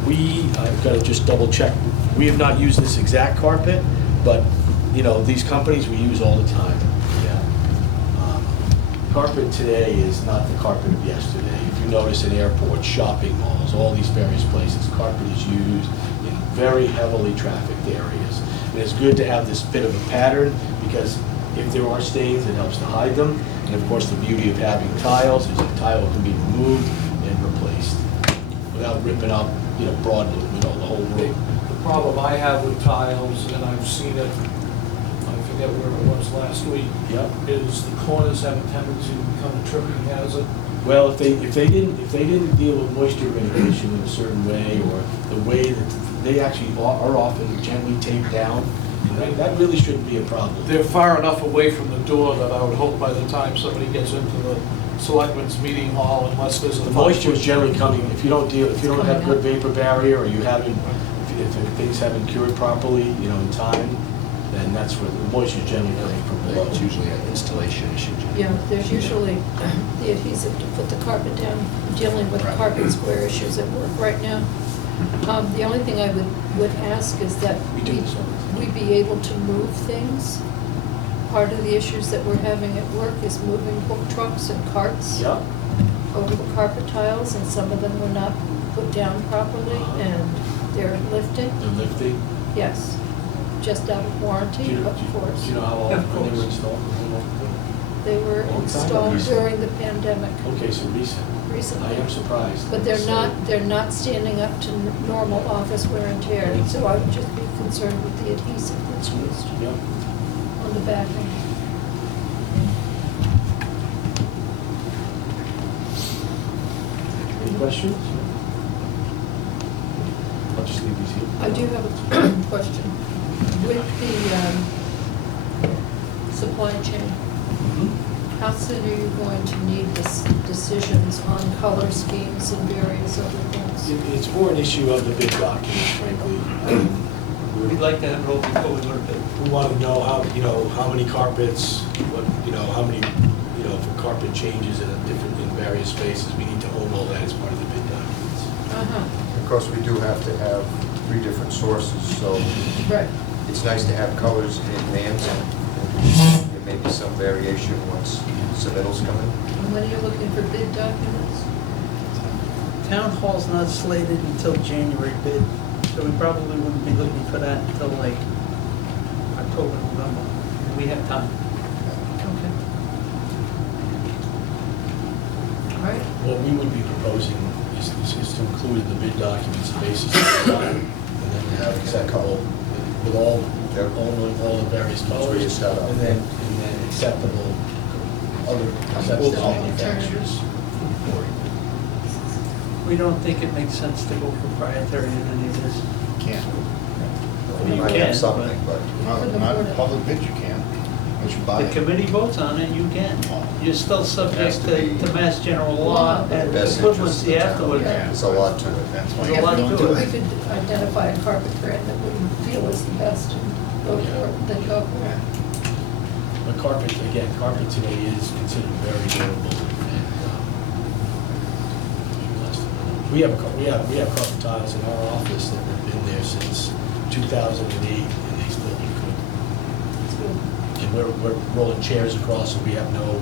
I've got to just double check. We have not used this exact carpet, but, these companies we use all the time. Yeah. Carpet today is not the carpet of yesterday. If you notice in airports, shopping malls, all these various places, carpet is used in very heavily trafficked areas. And it's good to have this bit of a pattern, because if there are stains, it helps to hide them. And of course, the beauty of having tiles is that tile can be removed and replaced without ripping up, broadly, the whole room. The problem I have with tiles, and I've seen it, I forget where it was last week, Yep. is the corners have a tendency to become a tripping hazard. Well, if they didn't deal with moisture mitigation in a certain way, or the way that they actually are often gently taped down, that really shouldn't be a problem. They're far enough away from the door that I would hope by the time somebody gets into the selectmen's meeting hall, unless there's a. The moisture is generally coming, if you don't have good vapor barrier, or you haven't, if things haven't cured properly, in time, then that's where the moisture is generally coming from below. It's usually an installation issue. Yeah, there's usually the adhesive to put the carpet down, dealing with Right. carpet square issues at work right now. The only thing I would ask is that We do this all the time. we be able to move things. Part of the issues that we're having at work is moving hook trucks and carts Yep. over the carpet tiles, and some of them were not put down properly, and they're lifting. The lifting. Yes, just out of warranty, of course. Do you know how Of often they course. were installed? They were Long time installed ago. during the pandemic Okay, so recent. recently. I am surprised. But they're So- not standing up to normal office wear and tear, so I would just be concerned with the adhesive that's used Yep. on the backing. Any questions? I'll just leave these here. I do have a question. With the supply chain, Mhm. how soon are you going to need decisions on color schemes and various other things? It's more an issue of the bid documents, frankly. We'd like to have it all before we learn it. We want to know how many carpets, how many, for carpet changes in various spaces. We need to own all that as part of the bid documents. Uh-huh, Of course, we do have to have 3 different sources, so right. it's nice to have colors in advance, and there may be some variation once submittals come in. And when are you looking for bid documents? Town hall's not slated until January bid, so we probably wouldn't be looking for that until like October, November. We have time. Okay. All right. What we would be proposing is to include in the bid documents the basis of the design, and then to have acceptable with all the various That's where you colors, start off. and then acceptable manufacturers. We don't think it makes sense to go proprietary in any of this. Can't. You You might can, have something, but Not in public bid, you can. Once you buy The it. committee votes on it, you can. You're still subject Has to be to mass general law in and the best interest of equivalency the town. afterwards. Yeah. there's a lot to it. That's why There's you a lot don't to do it. We it. could identify a carpet brand that we feel is the best and go for it, then go for it. But carpet today is considered very durable. And, we have carpet tiles in our office that have been there since 2008, and they still look good. It's good. And we're rolling chairs across, so we have no,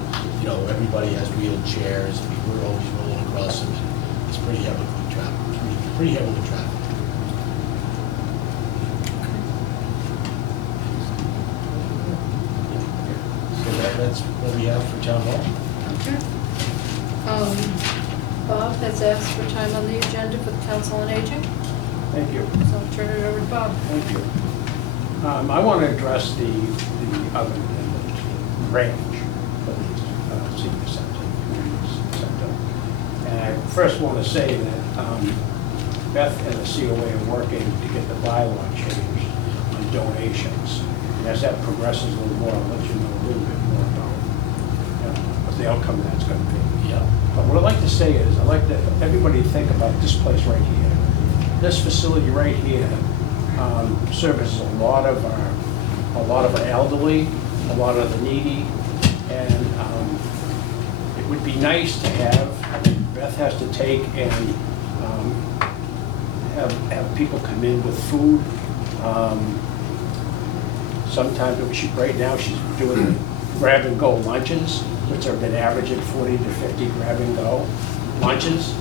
everybody has wheeled chairs. I mean, we're always rolling across them, and it's pretty heavily trafficked. Pretty heavily trafficked. So that's what we have for town hall. Okay. Bob has asked for time on the agenda for the Council on Aging, Thank you. so I'll turn it over to Bob. Thank you. I want to address the other range for the senior center, community center. And I first want to say that Beth and the COA are working to get the bylaw changed on donations. And as that progresses a little more, I'll let you know a little bit more about what the outcome of that's going to be. Yeah. But what I'd like to say is, I'd like everybody to think about this place right here. This facility right here services a lot of our elderly, a lot of the needy, and it would be nice to have, Beth has to take and have people come in with food. Sometimes, right now, she's doing grab-and-go luncheons, which have been averaging 40 to 50 grab-and-go. lunches.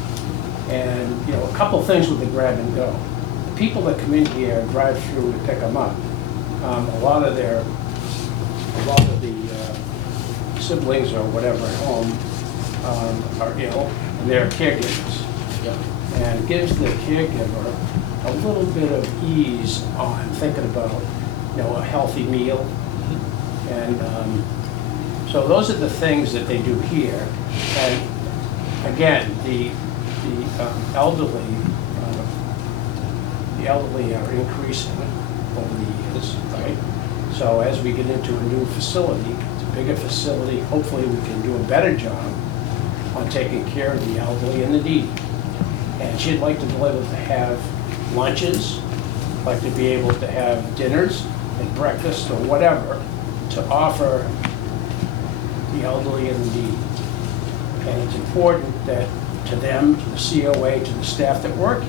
And, you know, a couple things with the grab and go. The people that come in here drive through to pick them up. A lot of the siblings or whatever at home are ill, and they're caregivers. Yeah. And it gives the caregiver a little bit of ease on thinking about, you know, a healthy meal. And so those are the things that they do here. And again, the elderly are increasing over the years, right? So as we get into a new facility, it's a bigger facility, hopefully we can do a better job on taking care of the elderly and the needy. And she'd like to be able to have lunches, like to be able to have dinners and breakfast or whatever to offer the elderly and the needy. And it's important that to them, to the COA, to the staff that work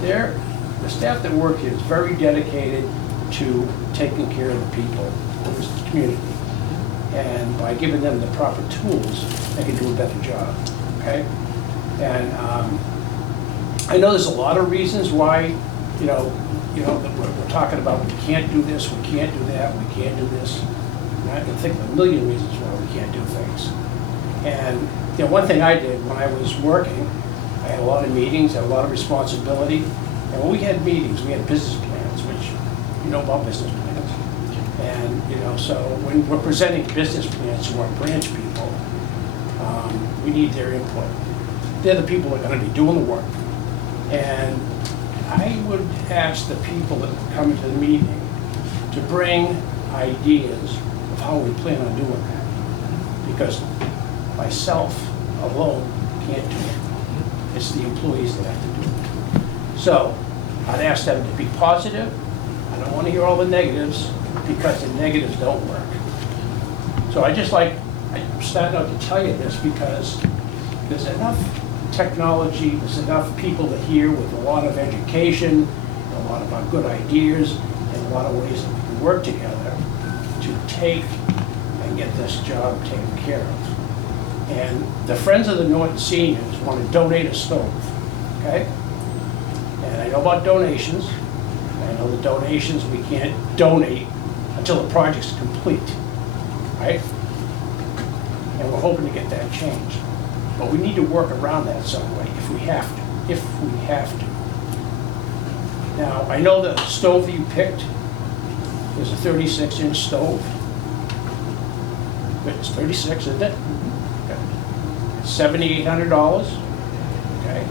here, the staff that work here is very dedicated to taking care of the people of this community. And by giving them the proper tools, they can do a better job, okay? And I know there's a lot of reasons why, you know, that we're talking about we can't do this, we can't do that, we can't do this. And I can think of a million reasons why we can't do things. And you know, one thing I did when I was working, I had a lot of meetings, had a lot of responsibility. And when we had meetings, we had business plans, which you know about business plans. And you know, so when we're presenting business plans to our branch people, we need their input. They're the people that are going to be doing the work. And I would ask the people that come to the meeting to bring ideas of how we plan on doing that. Because myself alone can't do it. It's the employees that have to do it. So I'd ask them to be positive. I don't want to hear all the negatives because the negatives don't work. So I'm starting out to tell you this because there's enough technology, there's enough people that here with a lot of education, a lot of good ideas, and a lot of ways that we can work together to take and get this job taken care of. And the Friends of the Norton Seniors want to donate a stove, okay? And I know about donations. I know the donations we can't donate until the project's complete, right? And we're hoping to get that changed. But we need to work around that some way if we have to. Now, I know the stove that you picked is a 36-inch stove. It's 36, isn't it? Okay. $7,800. Okay.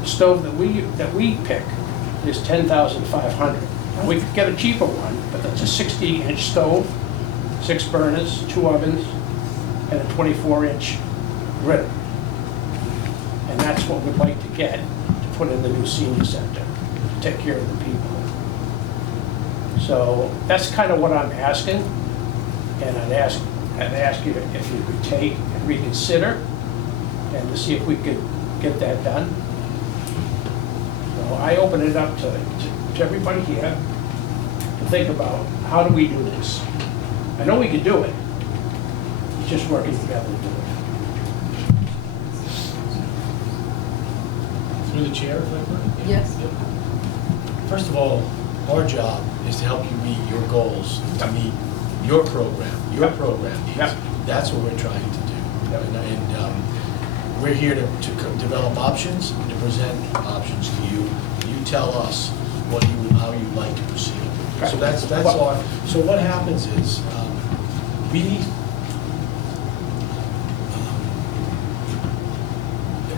The stove that we pick is $10,500. Now we could get a cheaper one, but that's a 60-inch stove, 6 burners, 2 ovens, and a 24-inch griddle. And that's what we'd like to get to put in the new senior center, to take care of the people. So that's kind of what I'm asking, and I'd ask you if you could take and reconsider, and to see if we could get that done. So I open it up to everybody here to think about how do we do this. I know we can do it. It's just working together to do it. Through the chair, if I could? Yes. Yep. First of all, our job is to help you meet your goals, to meet your program needs. Yep. That's what we're trying to do. Yep. And we're here to develop options, to present options to you. You tell us how you'd like to proceed. Okay. So that's all. So what happens is,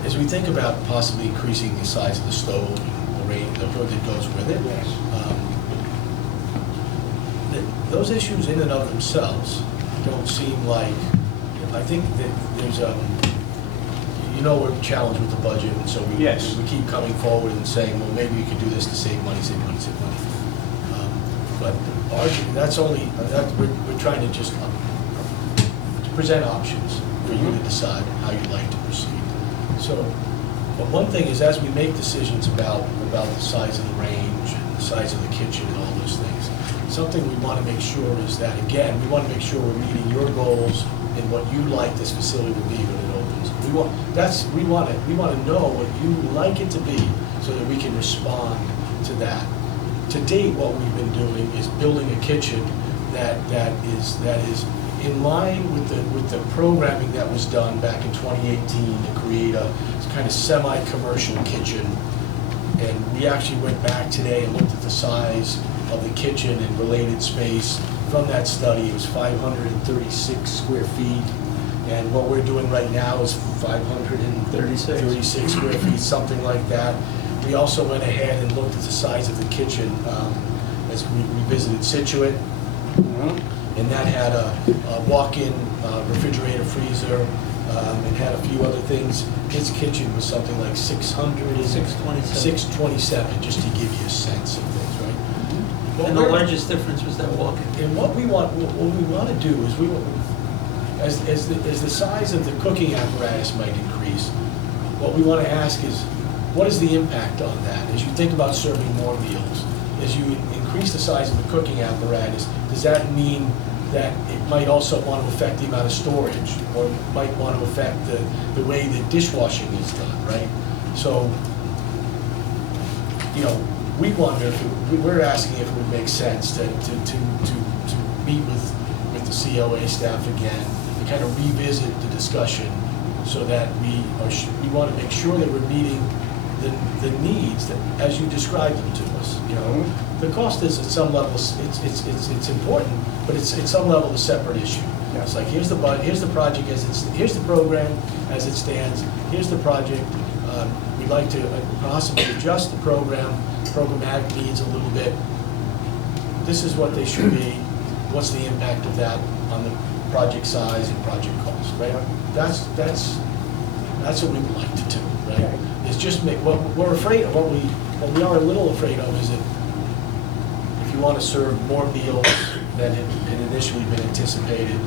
as we think about possibly increasing the size of the stove, the range, the wood that goes with it, Yes. those issues in and of themselves don't seem like, I think that there's we're challenged with the budget, and so we keep coming forward and saying, well, maybe we could do this to save money. But we're trying to just to present options for you to decide how you'd like to proceed. So, but one thing is, as we make decisions about the size of the range and the size of the kitchen and all those things, something we want to make sure is that, again, we want to make sure we're meeting your goals and what you'd like this facility to be when it opens. We We want to know what you would like it to be so that we can respond to that. To date, what we've been doing is building a kitchen that is in line with the programming that was done back in 2018 to create a kind of semi-commercial kitchen. And we actually went back today and looked at the size of the kitchen and related space. From that study, it was 536 square feet. And what we're doing right now is 536 square feet, something like that. We also went ahead and looked at the size of the kitchen as we visited Situate. And that had a walk-in refrigerator, freezer, and had a few other things. His kitchen was something like 627, just to give you a sense of things, right? And the largest difference was that walk-in. And what we want to do is as the size of the cooking apparatus might increase, what we want to ask is, what is the impact on that? As you think about serving more meals, as you increase the size of the cooking apparatus, does that mean that it might also want to affect the amount of storage, or might want to affect the way that dishwashing is done, right? So, we're asking if it would make sense to meet with the COA staff again, to kind of revisit the discussion, so that we want to make sure that we're meeting the needs that, as you described them to us. The cost is at some level, it's important, but it's at some level a separate issue. It's like, here's the project here's the program as it stands, here's the project. We'd like to possibly adjust the programmatic needs a little bit. This is what they should be. What's the impact of that on the project size and project cost, right? That's what we would like to do, right? Is just make, what we're afraid of, what we are a little afraid of is that if you want to serve more meals than had initially been anticipated,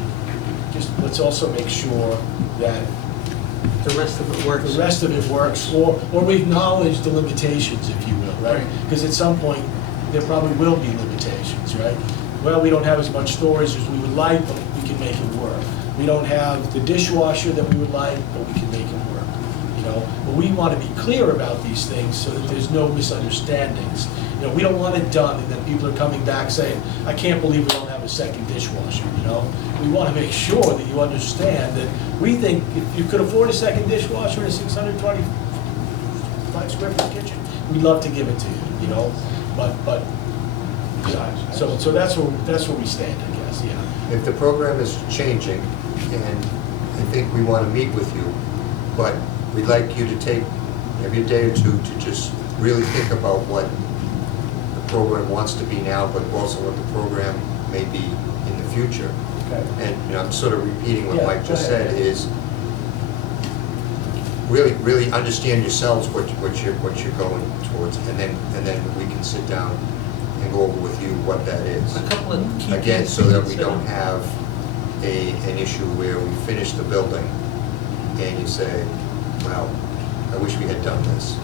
just let's also make sure that The rest of it works. the rest of it works, or we acknowledge the limitations, if you will, right? Because at some point, there probably will be limitations, right? Well, we don't have as much storage as we would like, but we can make it work. We don't have the dishwasher that we would like, but we can make it work, But we want to be clear about these things so that there's no misunderstandings. We don't want it done and then people are coming back saying, I can't believe we don't have a second dishwasher, We want to make sure that you understand that we think if you could afford a second dishwasher in a 625 square foot kitchen, we'd love to give it to you, But so that's where we stand, I guess, If the program is changing, and I think we want to meet with you, but we'd like you to take maybe a day or two to just really think about what the program wants to be now, but also what the program may be in the future. Okay. And I'm sort of repeating what Yeah, Mike just go ahead. said, is really understand yourselves what you're going towards, and then we can sit down and go over with you what that is. A couple of key Again, things so to that we consider. don't have an issue where we finish the building and you say, well, I wish we had done this.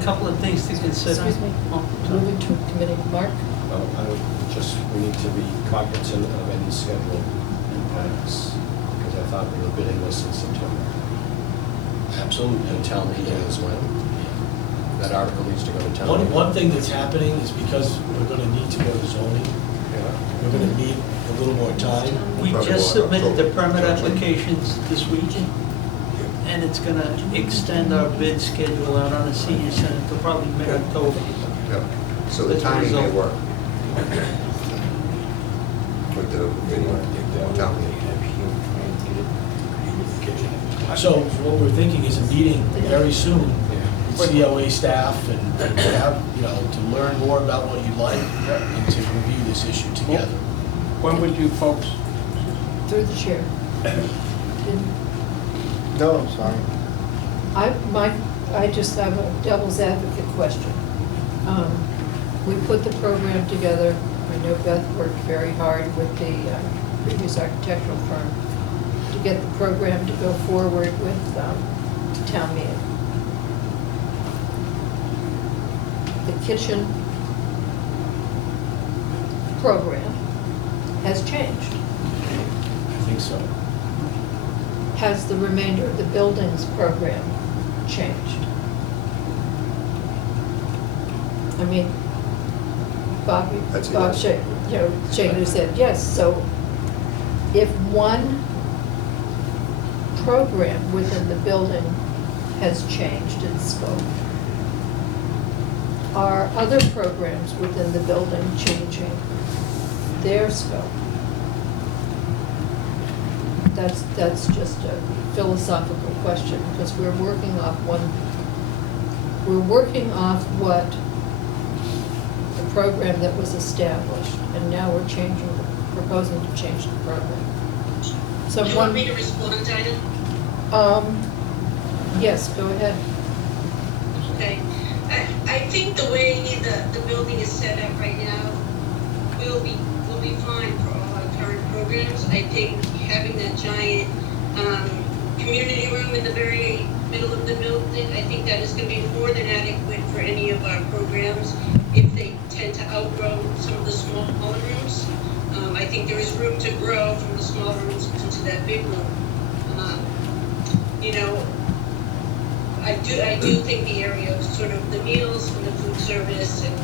A couple of things to consider. Excuse me, Oh, sorry. moving to committee, Mark? We need to be cognizant of any schedule impacts, because I thought we were bidding this in September. Absolutely. And town meeting as well. That article needs to go to town meeting. One thing that's happening is because we're going to need to go to zoning, we're going to need a little more time. We Probably just more submitted the permit October. applications this week, and it's gonna extend our bid schedule out on the senior center to probably mid-October. Yep. So the As a timing may result. work. With the town meeting. So what we're thinking is a meeting very soon with COA staff and to have, to learn more about what you'd like and to review this issue together. When would you folks, Through the chair. No, I'm sorry. I just have a devil's advocate question. We put the program together. I know Beth worked very hard with the previous architectural firm to get the program to go forward with town meeting. The kitchen program has changed. I think so. has the remainder of the buildings program changed? I mean, Bob That's a yes. shaking his head, yes, so if one program within the building has changed in scope, are other programs within the building changing their scope? That's just a philosophical question, because we're working off what the program that was established, and now we're proposing to change the program. So Do you want me to respond, Dinah? Yes, go ahead. Okay. I think the way the building is set up right now will be fine for all our current programs. I think having that giant community room in the very middle of the building, I think that is going to be more than adequate for any of our programs if they tend to outgrow some of the smaller rooms. I think there is room to grow from the smaller rooms into that big room. You know, I do think the area of sort of the meals and the food service and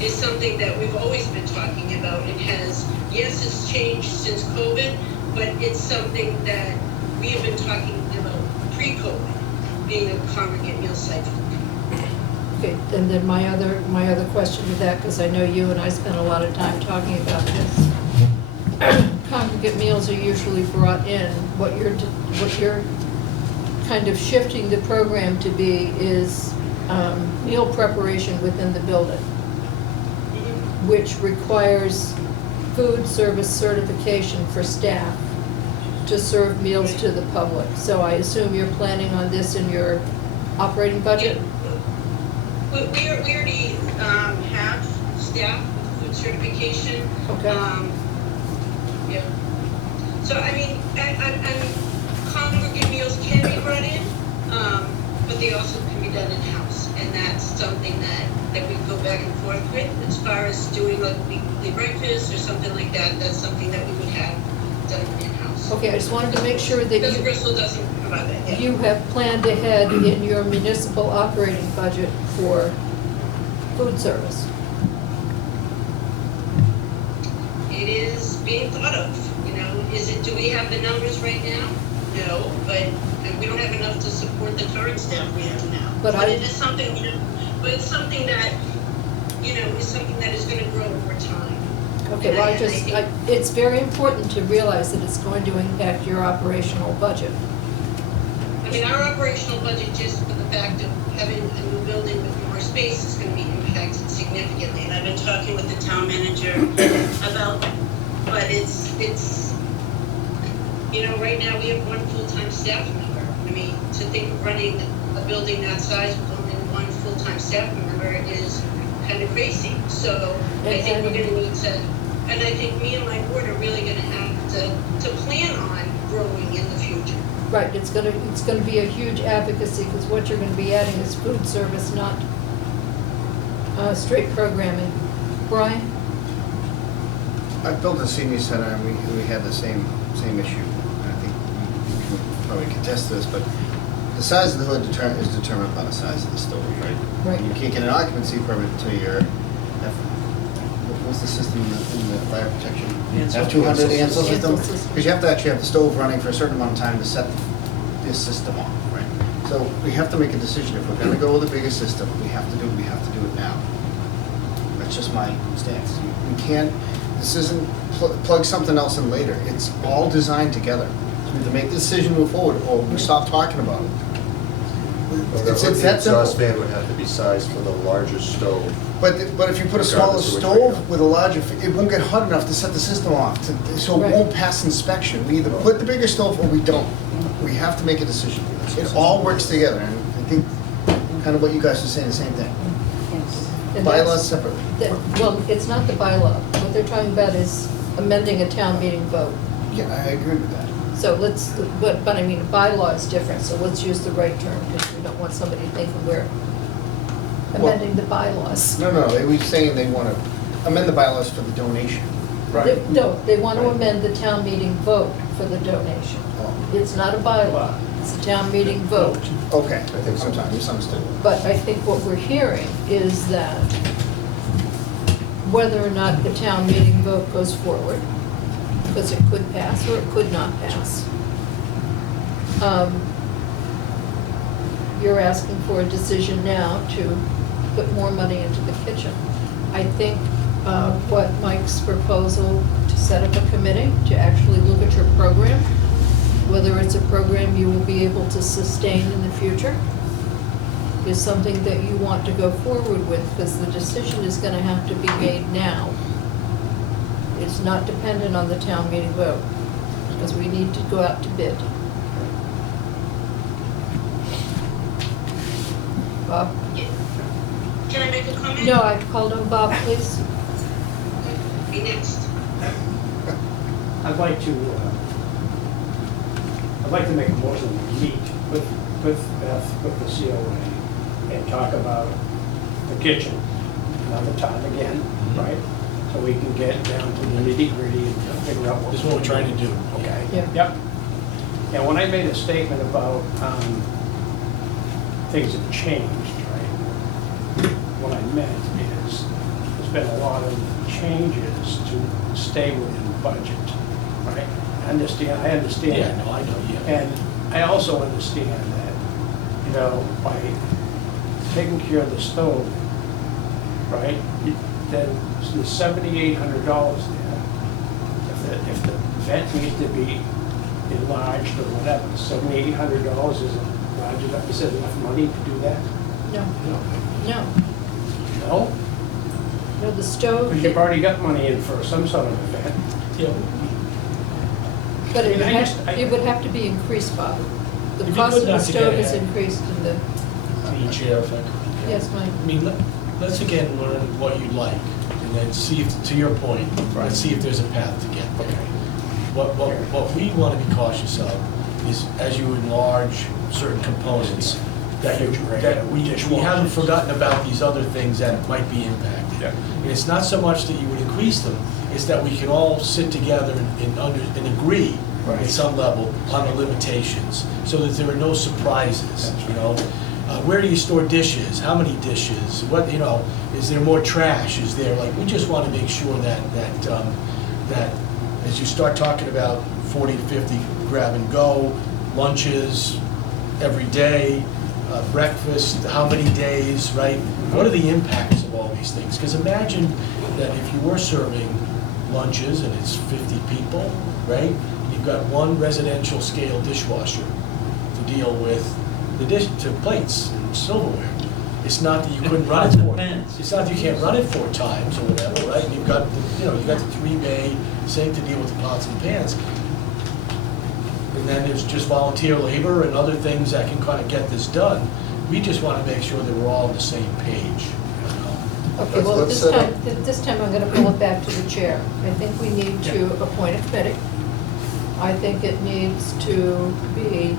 is something that we've always been talking about. It has, yes, it's changed since COVID, but it's something that we have been talking about pre-COVID, being a congregate meal site. Okay, and then my other question to that, because I know you and I spent a lot of time talking about this. Congregate meals are usually brought in. What you're kind of shifting the program to be is meal preparation within the building, which requires food service certification for staff to serve meals to the public. So I assume you're planning on this in your operating budget? We already have staff with food certification. Okay. Yeah. So I mean, congregate meals can be brought in, but they also can be done in-house, and that's something that we go back and forth with. As far as doing like weekly breakfast or something like that, that's something that we would have done in-house. Okay, I just wanted to make sure that Because Bristol doesn't provide that yet. you have planned ahead in your municipal operating budget for food service. It is being thought of, you know, do we have the numbers right now? No, but we don't have enough to support the current staff we have now. But it is something, you know, but it's something that, you know, is something that is gonna grow over time. Okay, well, it's very important to realize that it's going to impact your operational budget. I mean, our operational budget, just for the fact of having a new building with more space, is gonna be impacted significantly. And I've been talking with the town manager about, but it's, you know, right now we have one full-time staff member. I mean, to think of running a building that size with only one full-time staff member is kind of crazy. So I think we're gonna need to, and I think me and my board are really gonna have to plan on growing in the future. Right, it's gonna be a huge advocacy, because what you're gonna be adding is food service, not straight programming. Brian? I built a senior center and we had the same issue. I think you can probably contest this, but the size of the hood is determined by the size of the stove, right? Right. You can't get an occupancy permit until you're, what's the system in the fire protection? F200 Ansel system? Because you have to actually have the stove running for a certain amount of time to set this system off, right? So we have to make a decision. If we're gonna go with a bigger system, we have to do it now. That's just my stance. We can't, this isn't plug something else in later. It's all designed together. We either make the decision, move forward, or we stop talking about it. Well, the It's hood that simple. exhaust fan would have to be sized for the larger stove. But if you put a smaller Regardless of which way you stove go. with a larger, it won't get hot enough to set the system off, so it Right. won't pass inspection. We either put the bigger stove or we don't. We have to make a decision. It all works together, and I think kind of what you guys are saying, the same thing. And Bylaws separately. Well, it's not the bylaw. What they're talking about is amending a town meeting vote. Yeah, I agree with that. So but I mean, bylaw is different, so let's use the right term, because we don't want somebody thinking we're amending the bylaws. No, they were saying they want to amend the bylaws for the donation. No, they want to amend the town meeting vote for the donation. Oh. It's not a bylaw, it's a town meeting vote. Okay, I think so. sometimes misunderstood. But I think what we're hearing is that whether or not the town meeting vote goes forward, because it could pass or it could not pass, you're asking for a decision now to put more money into the kitchen. I think what Mike's proposal to set up a committee to actually look at your program, whether it's a program you will be able to sustain in the future, is something that you want to go forward with, because the decision is gonna have to be made now. It's not dependent on the town meeting vote, because we need to go out to bid. Bob? Can I make a comment? No, I called on Bob, please. Be next. I'd like to make a motion to meet with Beth, with the COA, and talk about the kitchen another time again, right? So we can get down to the nitty-gritty and figure out what. This is what we're trying to do. Okay. Yeah. Yep. And when I made a statement about things have changed, right? What I meant is there's been a lot of changes to stay within budget, right? I understand. Yeah, no, I know, yeah. And I also understand that, you know, by taking care of the stove, right, then there's $7,800 there. If the vent needs to be enlarged or whatever, $7,800 isn't large enough, is it enough money to do that? No, no, No? no, the stove. Because you've already got money in for some sort of event. Yeah. But it I mean, would I just- have, it would have to be increased, Bob. The If you cost put of the that stove is together- increased in the, Through chair, if I could. yes, Mike. I mean, let's again learn what you like, and then see if, to your point, let's see if there's a path to get there. What we want to be cautious of is, as you enlarge certain components, that we haven't forgotten about these other things that might be impacted. Yeah. And it's not so much that you would increase them, it's that we can all sit together and agree Right. at some level on the limitations, so that there are no surprises, you know? Where do you store dishes? How many dishes? What, you know, is there more trash? Is there, like, we just want to make sure that as you start talking about 40 to 50 grab and go, lunches every day, breakfast, how many days, right? What are the impacts of all these things? Because imagine that if you were serving lunches and it's 50 people, right? You've got one residential scale dishwasher to deal with the plates and silverware. It's not that you couldn't run it four. It's not that you can't run it 4 times or whatever, right? And you've got you've got the 3-bay sink to deal with the pots and pans. And then there's just volunteer labor and other things that can kind of get this done. We just want to make sure that we're all on the same page, you know? Okay, well, Let's set up- this time I'm gonna pull it back to the chair. I think we need to appoint a committee. I think it needs to be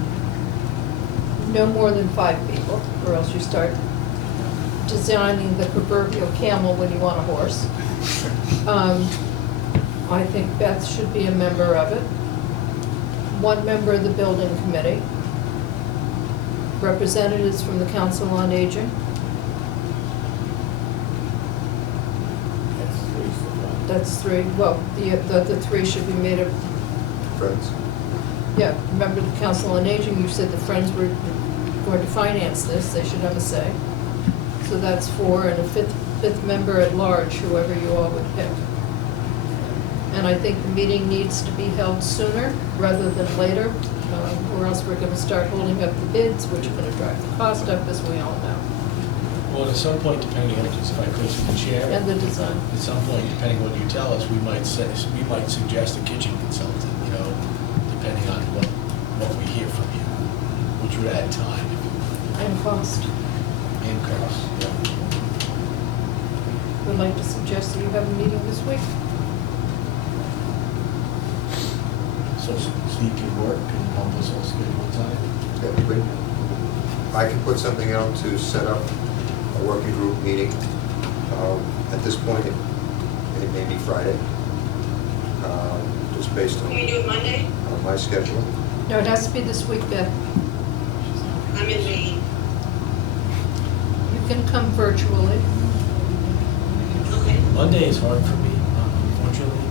no more than 5 people, or else you start designing the proverbial camel when you want a horse. I think Beth should be a member of it. 1 member of the building committee. Representatives from the Council on Aging. That's 3. Well, the 3 should be made of, Friends? yeah, remember the Council on Aging, you said the Friends were going to finance this, they should have a say. So that's 4, and a fifth member at large, whoever you all would pick. And I think the meeting needs to be held sooner rather than later, or else we're gonna start holding up the bids, which are gonna drive the cost up, as we all know, Well, at some point, depending on, if I could, through the chair. and the design. At some point, depending on what you tell us, we might suggest a kitchen consultant, you know, depending on what we hear from you, which would add time And cost. and cost. Yeah. Would like to suggest that you have a meeting this week. So Steve can work and help us all schedule time. Yeah, good. I can put something out to set up a working group meeting. At this point, it may be Friday. just based Can we do it Monday? on my schedule. No, it has to be this week, Beth. I'm in Maine. You can come virtually. Okay. Monday is hard for me, unfortunately.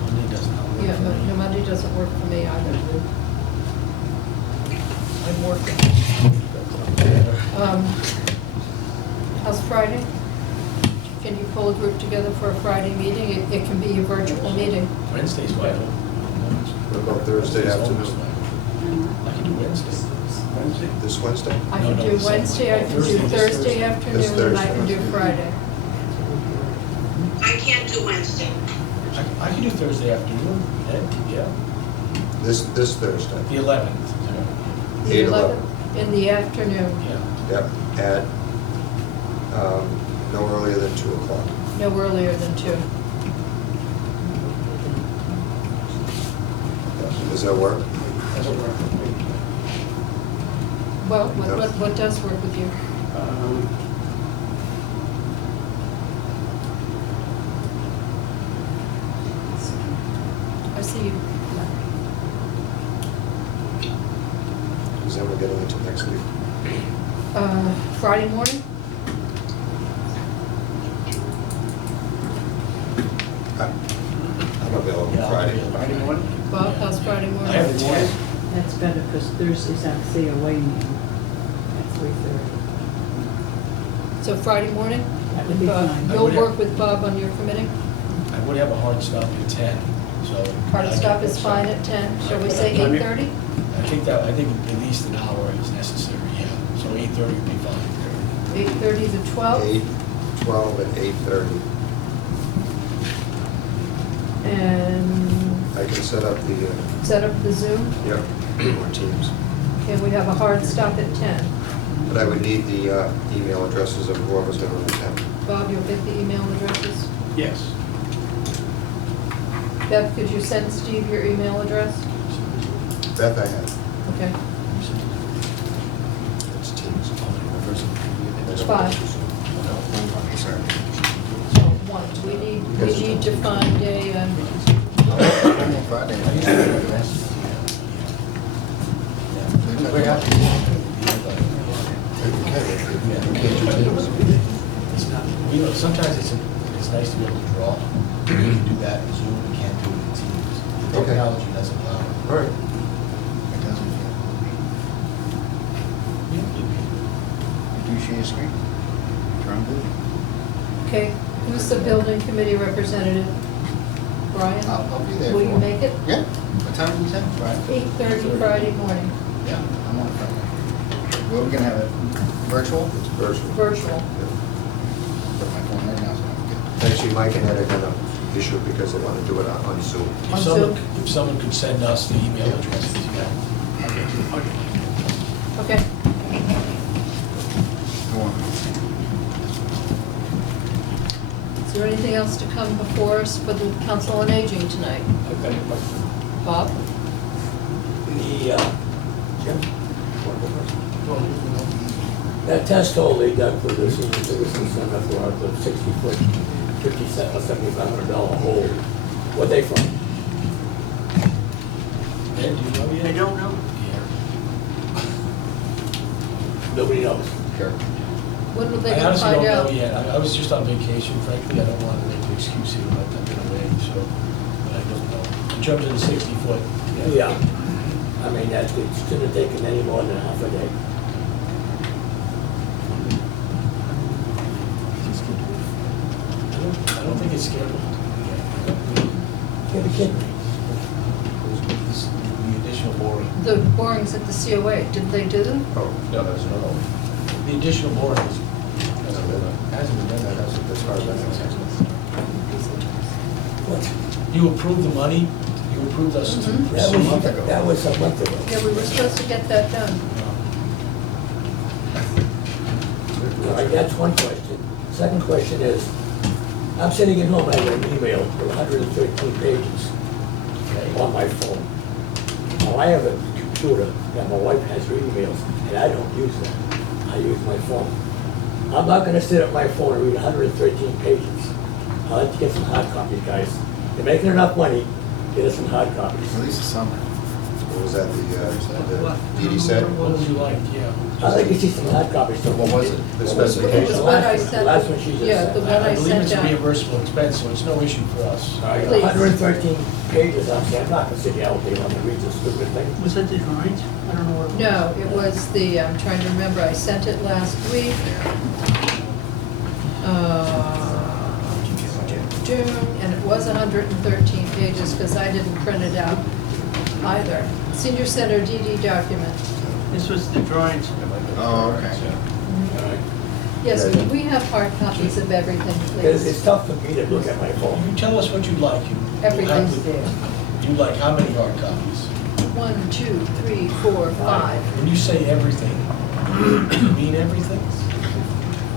Monday does not work Yeah, for me. no, Monday doesn't work for me either. I'm working. How's Friday? Can you pull a group together for a Friday meeting? It can be a virtual meeting. Wednesday's wide open. What about Thursday Wednesday's almost afternoon? wide open. I can do Wednesday. Wednesday? This Wednesday? I No, can no, do this Wednesday, I can do Thursday, this Thursday Thursday. afternoon, This and I Thursday. can do Friday. I can't do Wednesday. I can do Thursday afternoon, Ed, yeah, This Thursday. the 11th. The 8/11. In the afternoon, Yeah. Yep, at no earlier than 2 o'clock. no earlier than 2. Does that work? Doesn't work for me. Well, No. what does work with you? I see you. Because then we're getting into next week. Friday morning? I'm available Yeah, I'll Friday. be Friday morning? Bob, how's Friday morning? I have a 10. That's better because Thursday's our COA meeting at 3:30. So Friday morning? That would be Bob, fine. You'll work with Bob on your committee? I would have a hard stop at 10, so. Hard stop is fine at 10. Shall we say 8:30? I think at least an hour is necessary, yeah, so 8:30 would be fine. 8:30 to 12? 8, 12, and 8:30. And I can set up the, set up the Zoom? yep, more teams. Okay, we have a hard stop at 10. But I would need the email addresses of whoever's going to attend. Bob, you'll get the email addresses? Yes. Beth, could you send Steve your email address? Beth, I have. Okay. It's teams. It's 5. Sorry. So 1. We need to find a, Friday. We're happy. It's not, sometimes it's nice to be able to draw. We can do that in Zoom, we can't do it in Teams. The Okay. technology doesn't allow it. All right. It doesn't feel. Do share screen? Turn blue. okay, who's the building committee representative? Brian? I'll be there. Will you make it? Yeah. What time do you say? Friday? 8:30 Friday morning, Yeah, I'm on Friday. Where are we gonna have it? Virtual? It's virtual. virtual. Put my phone right now so I don't forget. Actually, Mike and Ed are going to issue it because they want to do it on Zoom. On Zoom? If someone could send us the email addresses, yeah. Okay, Go on. is there anything else to come before us for the Council on Aging tonight? I've got a question. Bob? Jim? That test hole they dug for the senior citizen center for the 60-foot, $7,500 hole, what they find? Ed, do you know yet? I don't know. Nobody knows. Sure. When will they I go honestly find don't know out? yet. I was just on vacation, frankly. I don't want to make an excuse here about them being away, so, but I don't know. In terms of the 60-foot, Yeah. I mean, that, it shouldn't have taken any more than half a day. I don't think it's scheduled. Can't be kidding me. The additional boring. The borings at the COA, did they do them? Oh, No, there's no, The additional boring is, hasn't been done, hasn't, as far as I'm concerned. What? you approved the money, you approved us to Mhm. proceed. That was a month ago. Yeah, we were supposed to get that done. All right, that's one question. Second question is, I'm sitting at home, I have an email with 113 pages on my phone. Now, I have a computer that my wife has her emails, and I don't use that. I use my phone. I'm not gonna sit at my phone and read 113 pages. I'd like to get some hard copies, guys. You're making enough money, get us some hard copies. At least the summer. What was that, the DD said? What would you like, yeah? I'd like to see some hard copies too. What was it? The It was specification? what I sent. Last one she just Yeah, sent. the one I believe sent it's a out. reimbursable expense, so it's no issue for us. All right, Please. 113 pages, I'm saying, I'm not gonna sit here all day long and read this stupid thing. Was that the drawings? I don't know what it was. No, it was the, I'm trying to remember, I sent it last week. June, and it was 113 pages, because I didn't print it out either. Senior Center DD document. This was the drawings. Oh, okay. All right. Yes, we have hard copies of everything, It's please. tough for me to look at my phone. You tell us what you like. Everything's there. You like how many hard copies? 1, 2, 3, 4, 5. When you say everything, you mean everything?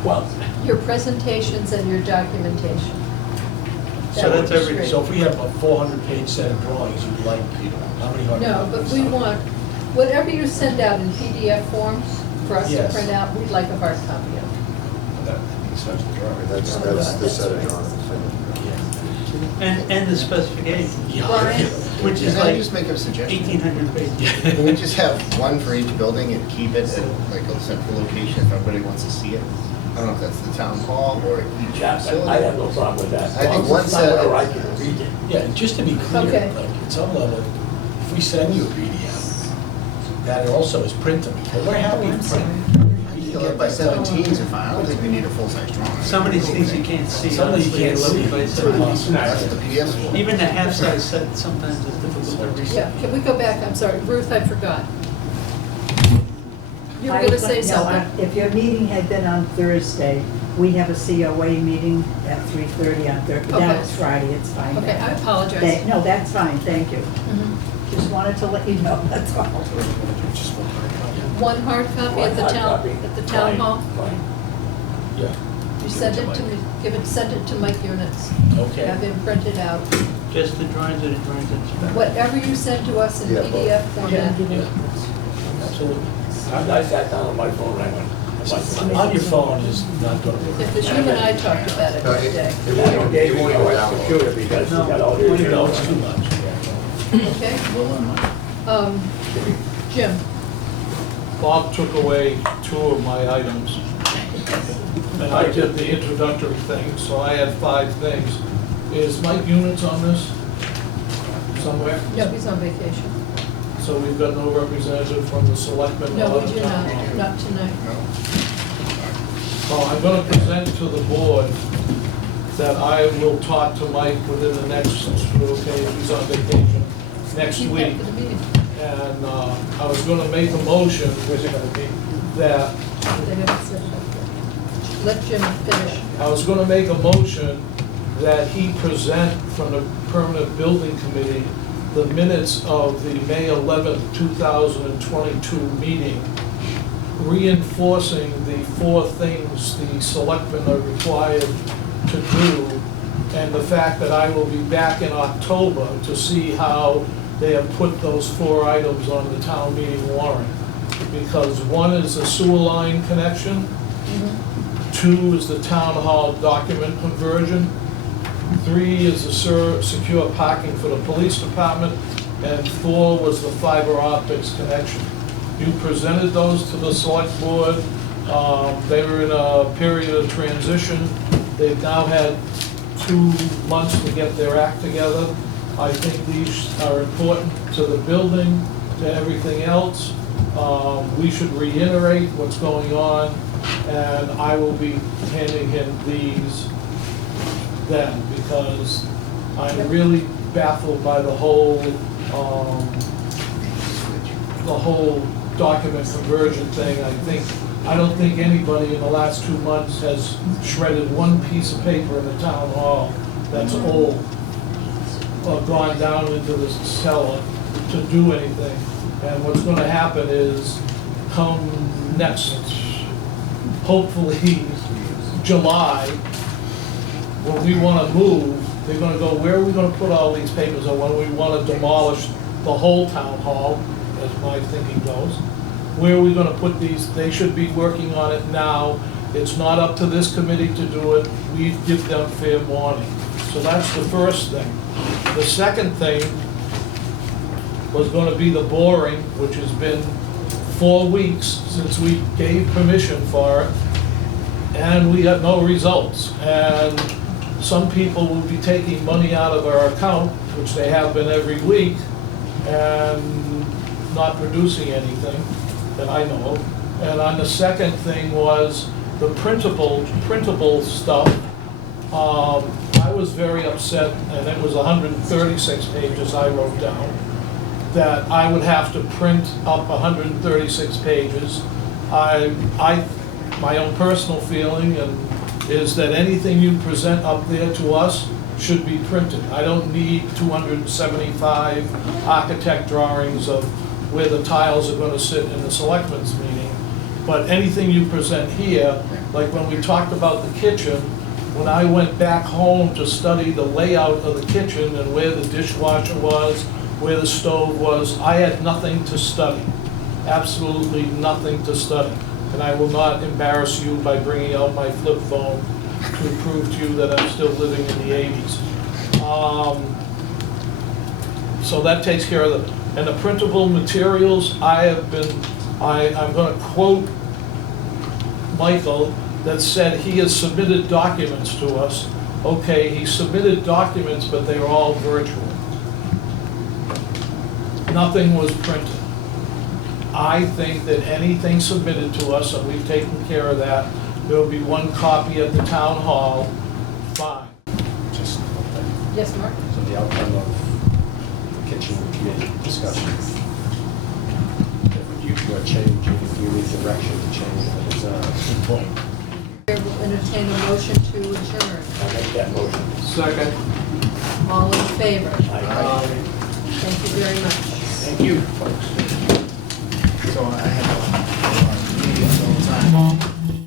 Well, Your presentations and your documentation. So That that's would be every- great. So if we have a 400-page set of drawings, you'd like, how many hard No, copies? but we want, whatever you send out in PDF forms for us to Yes. print out, we'd like a hard copy of. That's the set of drawings. And the specification, Yeah. Brian? which is Can I like just make a suggestion? 1,800 pages. Can we just have one for each building and keep it at like a central location if everybody wants to see it? I don't know if that's the town hall or each yeah, facility. I have no problem with that. I think As long as one it's set- somewhere I can read it. Yeah, just to be clear, Okay. like, at some level, if we send you a PDF, that also is printable, but we're happy to print. You can get By that 17s are fine. I don't think we need a full-size drawing. Some of these things you can't see. Some of these you honestly, can't I love see. it, but That's what the PDF's for. even the half-size set sometimes is difficult to read. Yeah, can we go back? I'm sorry, Ruth, I forgot. You were I gonna was say no, something. If your meeting had been on Thursday, we have a COA meeting at 3:30 on Thursday. Okay. That's Friday, it's fine. Okay, I apologize. No, that's fine, thank you. Mhm. Just wanted to let you know, that's all. One hard copy at the One hard town, copy. at the town Fine, hall? fine. Yeah, You send it to me, send it to Mike Units. okay. Have him print it out. Just the drawings or the drawings and spec. Whatever you send to us in Yeah, PDF format. Yeah, absolutely. I sat down on my phone and I went. On your phone is not going to If it's you and I talked about it No, that day. it I don't won't gave even away go my down. computer because you No. got all You these. know, it's too much. Okay? Jim, Bob took away 2 of my items. And I did the introductory thing, so I had 5 things. Is Mike Units on this somewhere? no, he's on vacation. So we've got no representative from the selectmen? No, or we the do town not, hall? not tonight. Well, I'm gonna present to the board that I will talk to Mike within the next, okay, if he's on vacation, next Keep that week. for the meeting. And I was gonna make a motion that, They haven't set it up yet. Let Jim finish. I was gonna make a motion that he present from the Permanent Building Committee the minutes of the May 11th, 2022 meeting, reinforcing the 4 things the selectmen are required to do, and the fact that I will be back in October to see how they have put those 4 items on the town meeting warrant. Because 1 is a sewer line connection, 2 is the town hall document conversion, 3 is the secure parking for the police department, and 4 was the fiber optics connection. You presented those to the select board. They were in a period of transition. They've now had 2 months to get their act together. I think these are important to the building, to everything else. We should reiterate what's going on, and I will be handing him these then, because I'm really baffled by the whole document conversion thing. I don't think anybody in the last 2 months has shredded 1 piece of paper in the town hall that's old, or gone down into the cellar to do anything. And what's gonna happen is, come next, hopefully, July, when we wanna move, they're gonna go, where are we gonna put all these papers? Or when we wanna demolish the whole town hall, as my thinking goes, where are we gonna put these? They should be working on it now, It's not up to this committee to do it. We give them fair warning. So that's the first thing. The second thing was gonna be the boring, which has been 4 weeks since we gave permission for it, and we got no results. And some people will be taking money out of our account, which they have been every week, and not producing anything that I know of. And on the second thing was the printable stuff. I was very upset, and it was 136 pages I wrote down, that I would have to print up 136 pages. My own personal feeling is that anything you present up there to us should be printed. I don't need 275 architect drawings of where the tiles are gonna sit in the selectmen's meeting. But anything you present here, like when we talked about the kitchen, when I went back home to study the layout of the kitchen and where the dishwasher was, where the stove was, I had nothing to study. Absolutely nothing to study. And I will not embarrass you by bringing out my flip phone to prove to you that I'm still living in the 80s. So that takes care of it. And the printable materials, I'm gonna quote Michael that said he has submitted documents to us. Okay, he submitted documents, but they were all virtual. Nothing was printed. I think that anything submitted to us, and we've taken care of that, there will be one copy at the town hall, fine. Just one thing. Yes, Mark? So the outcome of the kitchen committee discussion, if you're changing, if you need direction to change the design. Good point. Chair will entertain a motion to adjourn. I make that motion. Second. All in favor? Aye. Thank you very much. Thank you, folks. So I have